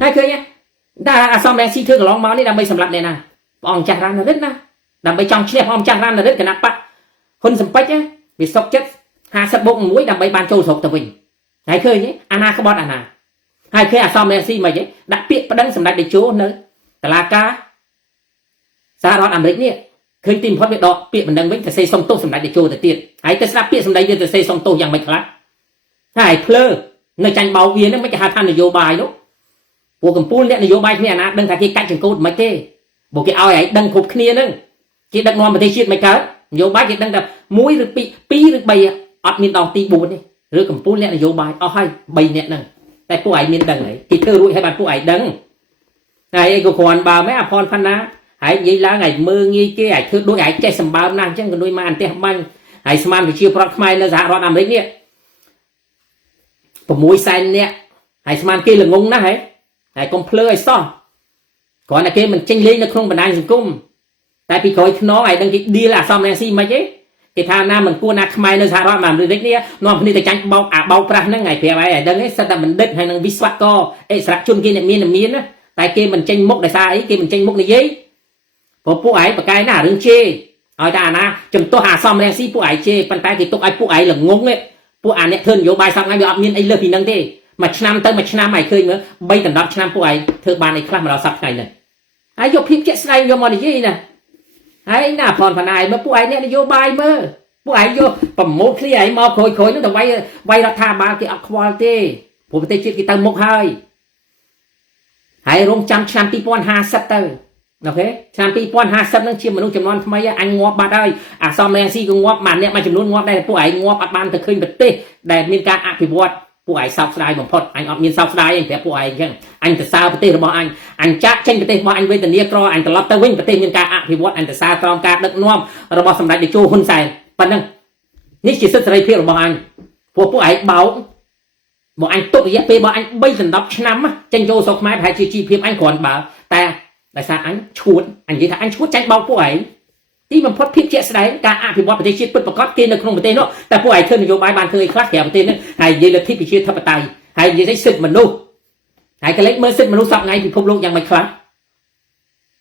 ហើយឃើញទេតែអាសំរងស៊ីធ្វើកន្លងមកនេះដើម្បីសម្លាប់អ្នកណាព្រះអង្គចាស់រ៉ានរិទ្ធណាដើម្បីចង់ឈ្នះព្រះអង្គចាស់រ៉ានរិទ្ធគណៈបព្វហ៊ុនសំពេចវាសុកចិត្ត50បូកនឹង1ដើម្បីបានចូលស្រុកទៅវិញហើយឃើញទេអាណាក្បត់អាណាហើយឃើញអាសំរងស៊ីមិនហីដាក់ពាក្យប្តឹងសម្ដេចតេជោនៅតុលាការសហរដ្ឋអាមេរិកនេះឃើញទីបំផុតវាដកពាក្យបណ្ដឹងវិញទៅសេសុំទោសសម្ដេចតេជោទៅទៀតហើយទៅស្ដាប់ពាក្យសម្ដីវាទៅសេសុំទោសយ៉ាងម៉េចខ្លះហើយភ្លើនៅចាញ់បោកវានឹងមិនគេហៅថានយោបាយនោះពួកកម្ពុជាអ្នកនយោបាយគ្នាអាណាដឹងថាគេកាច់ចង្កូតមិនទេបើគេឲ្យឯងដឹងគ្រប់គ្នានឹងគេដឹកនាំប្រទេសជាតិមិនកើតនយោបាយគេដឹងតែ1ឬ2ឬ3អត់មានដល់ទី4ទេឬកម្ពុជាអ្នកនយោបាយអស់ហើយ3នាក់ហ្នឹងតែពួកឯងមានដឹងហើយគេធ្វើរួចហើយបានពួកឯងដឹងហើយអីក៏គ្រាន់បើមិនអាផនផាណាហើយនិយាយឡើងហើយមើងងាយគេហើយធ្វើដូចឯងចេះសម្បើមណាស់អញ្ចឹងក៏ដូចមកអន្ទះបាញ់ហើយស្មានវិជាប្រដ្ឋខ្មែរនៅសហរដ្ឋអាមេរិកនេះ6សែននាក់ហើយស្មានគេល្ងងណាស់ហើយកុំភ្លើឲ្យសោះគ្រាន់តែគេមិនចេញលេងនៅក្នុងបណ្ដាញសង្គមតែពីក្រោយខ្នងហើយដឹងគេឌីលអាសំរងស៊ីមិនទេគេថាណាមិនគួរណាខ្មែរនៅសហរដ្ឋអាមេរិកនេះនាំគ្នាទៅចាញ់បោកអាបោកប្រាស់ហ្នឹងហើយប្រាប់ឲ្យដឹងទេសិតតែបណ្ឌិតហើយនឹងវិស្វករអិសរាជជនគេអ្នកមានណាតែគេមិនចេញមុខដោយសារអីគេមិនចេញមុខនិយាយព្រោះពួកឯងបកកាយណារឿងជេរឲ្យតែអាណាចំទាស់អាសំរងស៊ីពួកឯងជេរប៉ុន្តែគេទុកឲ្យពួកឯងល្ងងទេពួកអាអ្នកធ្វើនយោបាយសប្តាហ៍ថ្ងៃវាអត់មានអីលើសពីហ្នឹងទេមួយឆ្នាំទៅមួយឆ្នាំឯងឃើញមើល3ដណ្ដប់ឆ្នាំពួកឯងធ្វើបានអីខ្លះមកដល់សប្តាហ៍ថ្ងៃនេះហើយយកភាពជាក់ស្ដែងយកមកនិយាយណាហើយណាផនផាណាយមើលពួកឯងអ្នកនយោបាយមើលពួកឯងយកប្រមូលគ្នាឯងមកក្រោយនោះទៅវាយរដ្ឋាភិបាលគេអត់ខ្វល់ទេព្រោះប្រទេសជាតិគេទៅមុខហើយរងចាំឆ្នាំ2050ទៅអូខេឆ្នាំ2050នឹងជាមនុស្សចំនួនថ្មីអញងាប់បាត់ហើយអាសំរងស៊ីក៏ងាប់មួយអ្នកមួយចំនួនងាប់ដែរពួកឯងងាប់អត់បានទៅឃើញប្រទេសដែលមានការអភិវឌ្ឍពួកឯងសោកស្ដាយបំផុតអញអត់មានសោកស្ដាយទេប្រាប់ពួកឯងអញ្ចឹងអញទៅសើប្រទេសរបស់អញចាក់ចេញប្រទេសរបស់អញវេទនាក្រអញត្រឡប់ទៅវិញប្រទេសមានការអភិវឌ្ឍអញទៅសើក្រោមការដឹកនាំរបស់សម្ដេចតេជោហ៊ុនសែនប៉ុណ្ណឹងនេះជាសិទ្ធិសេរីភាពរបស់អញ ពួកឯងបោកបើអញទុករយៈពេលបើអញ3ដល់10ឆ្នាំចេញចូលស្រុកខ្មែរប្រហែលជាជីវភាពអញគ្រាន់បើតែដោយសារអញឈួតអញនិយាយថាអញឈួតចាញ់បោកពួកឯងទីបំផុតភាពជាក់ស្ដែងការអភិវឌ្ឍប្រទេសជាតិពិតប្រាកដគេនៅក្នុងប្រទេសនោះតែពួកឯងធ្វើនយោបាយបានធ្វើឲ្យខ្លះក្រៅប្រទេសនេះហើយនិយាយលទ្ធិប្រជាធិបតេយ្យហើយនិយាយសិទ្ធិមនុស្សហើយកលេចមើលសិទ្ធិមនុស្សសពថ្ងៃពិភពលោកយ៉ាងម៉េចខ្លះ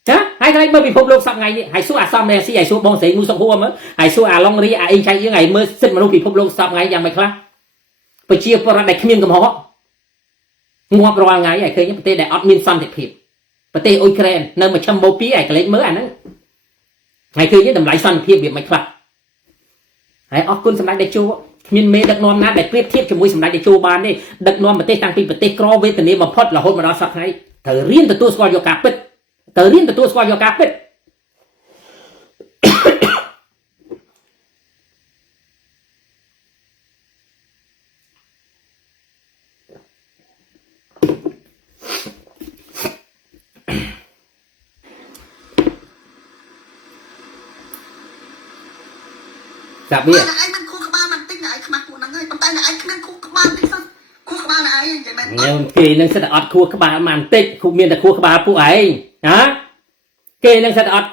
ចាហើយកលេចមើលពិភពលោកសពថ្ងៃនេះហើយសួរអាសំរេស៊ីហើយសួរបងស្រីមូសុកហួរមើលហើយសួរអាឡុងរីអាអេងចៃយើងហើយមើលសិទ្ធិមនុស្សពិភពលោកសពថ្ងៃយ៉ាងម៉េចខ្លះប្រជាពលរដ្ឋដែលគ្មានកំហុសងាប់រាល់ថ្ងៃហើយឃើញប្រទេសដែលអត់មានសន្តិភាពប្រទេសអ៊ុយក្រែននៅមជ្ឈិមបូព៌ាហើយកលេចមើលអាហ្នឹងហើយឃើញតម្លៃសន្តិភាពវាមិនខ្លះហើយអរគុណសម្ដេចតេជោគ្មានមេដឹកនាំណាដែលប្រៀបធៀបជាមួយសម្ដេចតេជោបានទេដឹកនាំប្រទេសតាំងពីប្រទេសក្រវេទនាបំផុតរហូតមកដល់សប្តាហ៍ថ្ងៃត្រូវរៀនទទួលស្គាល់យកការពិតត្រូវរៀនទទួលស្គាល់យកការពិតចាប់វា ឯងមិនខួរក្បាលមិនតិចឯងខ្មាស់ពួកហ្នឹងហើយប៉ុន្តែឯងគ្មានខួរក្បាលតិចសោះខួរក្បាលឯងនិយាយមែនអត់ គេនឹងសិតតែអត់ខួរក្បាលបានបន្តិចគូមានតែខួរក្បាលពួកឯងណាគេនឹងសិតតែអត់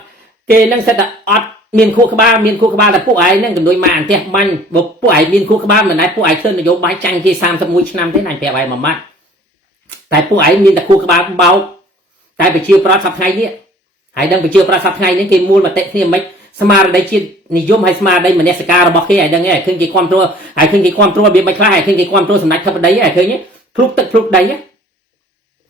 គេនឹងសិតតែអត់មានខួរក្បាលមានខួរក្បាលតែពួកឯងនឹងជំនួយមកអន្ទះបាញ់បើពួកឯងមានខួរក្បាលមិនដែរពួកឯងធ្វើនយោបាយចាញ់គេ31ឆ្នាំទេណាអញប្រាប់ឯងមួយម៉ាត់តែពួកឯងមានតែខួរក្បាលបោកតែប្រជាប្រដ្ឋសប្តាហ៍ថ្ងៃនេះហើយនឹងប្រជាប្រដ្ឋសប្តាហ៍ថ្ងៃនេះគេមូលមតិគ្នាមិនស្មារតីជាតិនិយមហើយស្មារតីមនសិការរបស់គេឲ្យដឹងឯងឃើញគេគ្រប់គ្រងហើយឃើញគេគ្រប់គ្រងវាមិនខ្លះហើយឃើញគេគ្រប់គ្រងសម្ដេចធិបតីហើយឃើញភ្លុកទឹកភ្លុកដី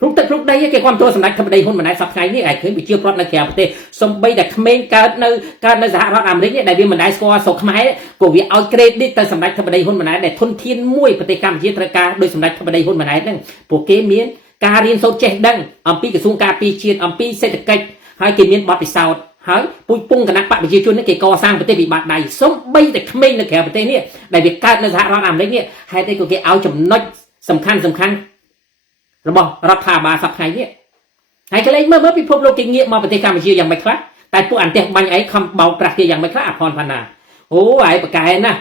ភ្លុកទឹកភ្លុកដីគេគ្រប់គ្រងសម្ដេចធិបតីហ៊ុនម៉ាណែតសប្តាហ៍ថ្ងៃនេះហើយឃើញប្រជាប្រដ្ឋនៅក្រៅប្រទេសសំបីតែក្មេងកើតនៅសហរដ្ឋអាមេរិកដែលវាមិនដែលស្គាល់ស្រុកខ្មែរក៏វាឲ្យ credit ទៅសម្ដេចធិបតីហ៊ុនម៉ាណែតដែលធនធានមួយប្រទេសកម្ពុជាត្រូវការដោយសម្ដេចធិបតីហ៊ុនម៉ាណែតហ្នឹងពួកគេមានការរៀនសូត្រចេះដឹងអំពីក្រសួងការពារជាតិអំពីសេដ្ឋកិច្ចហើយគេមានបទពិសោធន៍ហើយពុយពងគណៈបកប្រជាជននេះគេកសាងប្រទេសវិបត្តិដៃសំបីតែក្មេងនៅក្រៅប្រទេសនេះដែលវាកើតនៅសហរដ្ឋអាមេរិកនេះហេតុអីក៏គេឲ្យចំណុចសំខាន់របស់រដ្ឋាភិបាលសប្តាហ៍ថ្ងៃនេះហើយកលែងមើលពិភពលោកគេងាកមកប្រទេសកម្ពុជាយ៉ាងម៉េចខ្លះតែពួកអន្តះបាញ់អីខំបោកប្រាស់គេយ៉ាងម៉េចខ្លះអភ័ណ្ឌផាណាអូឯងប្រកែណា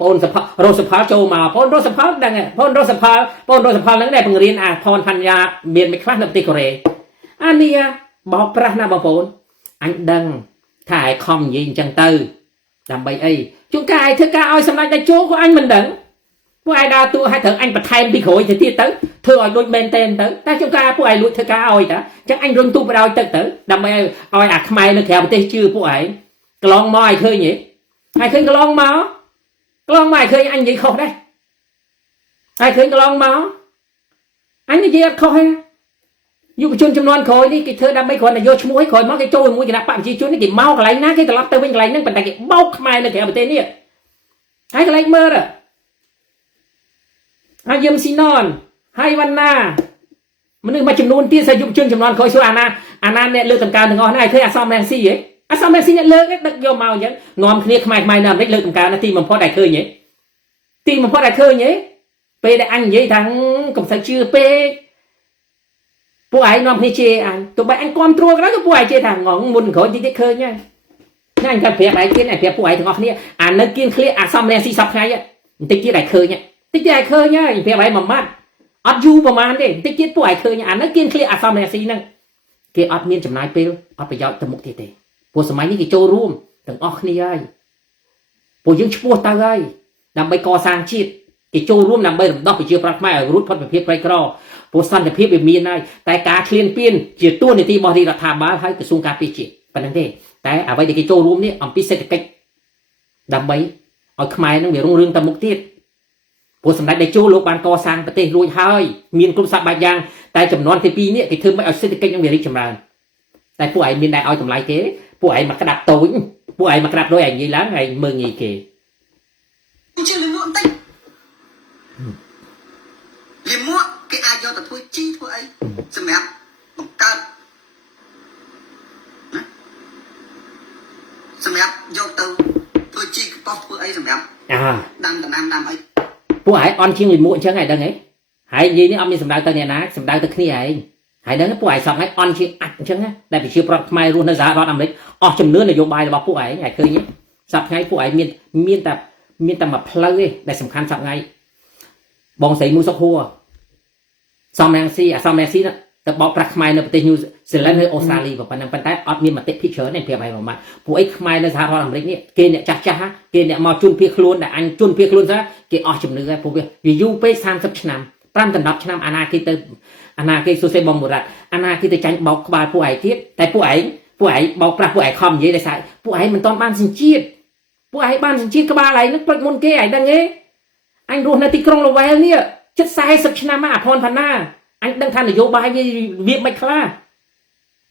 បងសុផលរស់សុផលចូលមកបងរស់សុផលដឹងបងរស់សុផលហ្នឹងដែលបង្រៀនអាផនផាញាមានមិនខ្លះនៅប្រទេសកូរ៉េអានេះបោកប្រាស់ណាបងប្អូនអញដឹងថាឯងខំនិយាយអញ្ចឹងទៅដើម្បីអីជួនកាលឯងធ្វើការឲ្យសម្ដេចតេជោក៏អញមិនដឹងពួកឯងដើរតួឲ្យត្រូវអញបន្ថែមពីក្រោយទៅទៀតទៅធ្វើឲ្យដូចមែនតែនទៅតែជួនកាលពួកឯងលួចធ្វើការឲ្យតាអញ្ចឹងអញរុញទូបដោយទឹកទៅដើម្បីឲ្យអាខ្មែរនៅក្រៅប្រទេសជឿពួកឯងកន្លងមកឲ្យឃើញហ៎ហើយឃើញកន្លងមកឲ្យឃើញអញនិយាយខុសដែរហើយឃើញកន្លងមកអញនិយាយអត់ខុសទេយុវជនចំនួនក្រោយនេះគេធ្វើដើម្បីគ្រាន់តែយកឈ្មោះឲ្យក្រោយមកគេចូលជាមួយគណៈបកប្រជាជននេះគេមកកន្លែងណាគេត្រឡប់ទៅវិញកន្លែងហ្នឹងប៉ុន្តែគេបោកខ្មែរនៅក្រៅប្រទេសនេះហើយកន្លែងមើលហើយយឹមស៊ីណនហើយវណ្ណាមនុស្សមួយចំនួនទៀតសិយុវជនចំនួនក្រោយសួរអាណាអ្នកលើកតម្កើងទាំងអស់ហ្នឹងឲ្យឃើញអាសំរងស៊ីហ៎អាសំរងស៊ីអ្នកលើកដឹកយកមកអញ្ចឹងនាំគ្នាខ្មែរនៅអាមេរិកលើកតម្កើងណាទីបំផុតឲ្យឃើញហ៎ពេលដែលអញនិយាយថាកុំសូវជឿពេកពួកឯងនាំគ្នាជេរអញទោះបីអញគ្រប់គ្រងក៏ដោយក៏ពួកឯងជេរថាងងមុនក្រោយតិចឃើញហើយណាអញគាត់ប្រាប់ឯងទៀតឯងប្រាប់ពួកឯងទាំងអស់គ្នាអានៅគៀនឃ្លៀកអាសំរងស៊ីសពថ្ងៃបន្តិចទៀតឯងឃើញហើយប្រាប់ឯងមួយម៉ាត់អត់យូរប្រហែលទេបន្តិចទៀតពួកឯងឃើញអានៅគៀនឃ្លៀកអាសំរងស៊ីហ្នឹងគេអត់មានចំណាយពេលអត់ប្រយោជន៍ទៅមុខទៀតទេព្រោះសម័យនេះគេចូលរួមទាំងអស់គ្នាហើយពួកយើងឈ្មោះទៅហើយដើម្បីកសាងជាតិគេចូលរួមដើម្បីរំដោះប្រជាប្រដ្ឋខ្មែរឲ្យរួចផុតពីភាពក្រីក្រព្រោះសន្តិភាពវាមានហើយតែការឃ្លានពានជាតួនាទីរបស់រដ្ឋាភិបាលហើយក្រសួងការពារជាតិប៉ុណ្្នឹងទេតែអ្វីដែលគេចូលរួមនេះអំពីសេដ្ឋកិច្ចដើម្បីឲ្យខ្មែរនឹងវារុងរឿងទៅមុខទៀតព្រោះសម្ដេចតេជោលោកបានកសាងប្រទេសរួចហើយមានគ្រប់សពបែបយ៉ាងតែចំនួនទី2នេះគេធ្វើមិនឲ្យសេដ្ឋកិច្ចនឹងវារីកចម្រើនតែពួកឯងមានតែឲ្យតម្លៃគេពួកឯងមកក្តាប់តូចពួកឯងមកក្តាប់លុយឯងនិយាយឡើងឯងមើងងាយគេជឿលលក់បន្តិចលិមួកគេអាចយកទៅធ្វើជីធ្វើអីសម្រាប់បង្កើតសម្រាប់យកទៅធ្វើជីកប៉ោះធ្វើអីសម្រាប់ដាំដំណាំដាំអីពួកឯងអន់ជាងលិមួកអញ្ចឹងឯងដឹងហ៎ហើយនិយាយនេះអត់មានសម្ដៅទៅអ្នកណាសម្ដៅទៅគ្នាឯងហើយដឹងពួកឯងសពថ្ងៃអន់ជាងអាត់អញ្ចឹងណាដែលប្រជាប្រដ្ឋខ្មែររស់នៅសហរដ្ឋអាមេរិកអស់ចំនួននយោបាយរបស់ពួកឯងហើយឃើញសពថ្ងៃពួកឯងមានតែមួយផ្លូវទេដែលសំខាន់សពថ្ងៃ បងស្រីមួយសុខហួរសំរងស៊ីអាសំរងស៊ីណាតែបោកប្រាស់ខ្មែរនៅប្រទេសញូហ្សេឡង់ហើយអូស្ត្រាលីប៉ុណ្ណឹងប៉ុន្តែអត់មានមតិភិកច្រើនទេប្រាប់ឲ្យមកពួកអីខ្មែរនៅសហរដ្ឋអាមេរិកនេះគេអ្នកចាស់គេអ្នកមកជន់ភៀសខ្លួនដែលអញជន់ភៀសខ្លួនថាគេអស់ជំនឿហើយពួកវាយូរពេក30ឆ្នាំ5ដល់10ឆ្នាំអាណាគេទៅអាណាគេសុសេបំរៈអាណាគេទៅចាញ់បោកក្បាលពួកឯងទៀតតែពួកឯងបោកប្រាស់ពួកឯងខំនិយាយតែថាពួកឯងមិនទាន់បានសញ្ជាតិពួកឯងបានសញ្ជាតិក្បាលឯងនឹងព្រឹកមុនគេឯងដឹងទេអញរស់នៅទីក្រុងលវែលនេះជិត40ឆ្នាំមកអាផនផាណាអញដឹងថានយោបាយវាមិនខ្លះ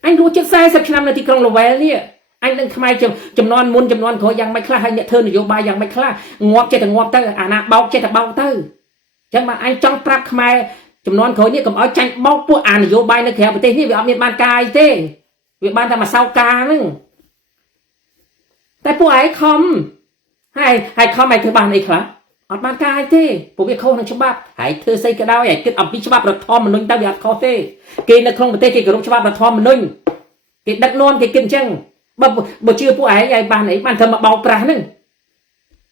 អញរស់ជិត40ឆ្នាំនៅទីក្រុងលវែលនេះអញដឹងខ្មែរចំនួនមុនចំនួនក្រោយយ៉ាងមិនខ្លះហើយអ្នកធ្វើនយោបាយយ៉ាងមិនខ្លះងាប់ចេះតែងាប់ទៅអាណាបោកចេះតែបោកទៅចឹងមកអញចង់ប្រាប់ខ្មែរចំនួនក្រោយនេះកុំឲ្យចាញ់បោកពួកអានយោបាយនៅក្រៅប្រទេសនេះវាអត់មានបានការអីទេវាបានតែមកសោកការហ្នឹងតែពួកឯងខំហើយខំឲ្យធ្វើបានអីខ្លះអត់បានការអីទេពួកវាខុសនឹងច្បាប់ហើយធ្វើស្អីក៏ដោយហើយគិតអំពីច្បាប់រដ្ឋធម្មនុញ្ញទៅវាអត់ខុសទេគេនៅក្នុងប្រទេសគេគោរពច្បាប់រដ្ឋធម្មនុញ្ញគេដឹកនាំគេគិតអញ្ចឹងបើជឿពួកឯងឲ្យបានអីបានធ្វើមកបោកប្រាស់ហ្នឹង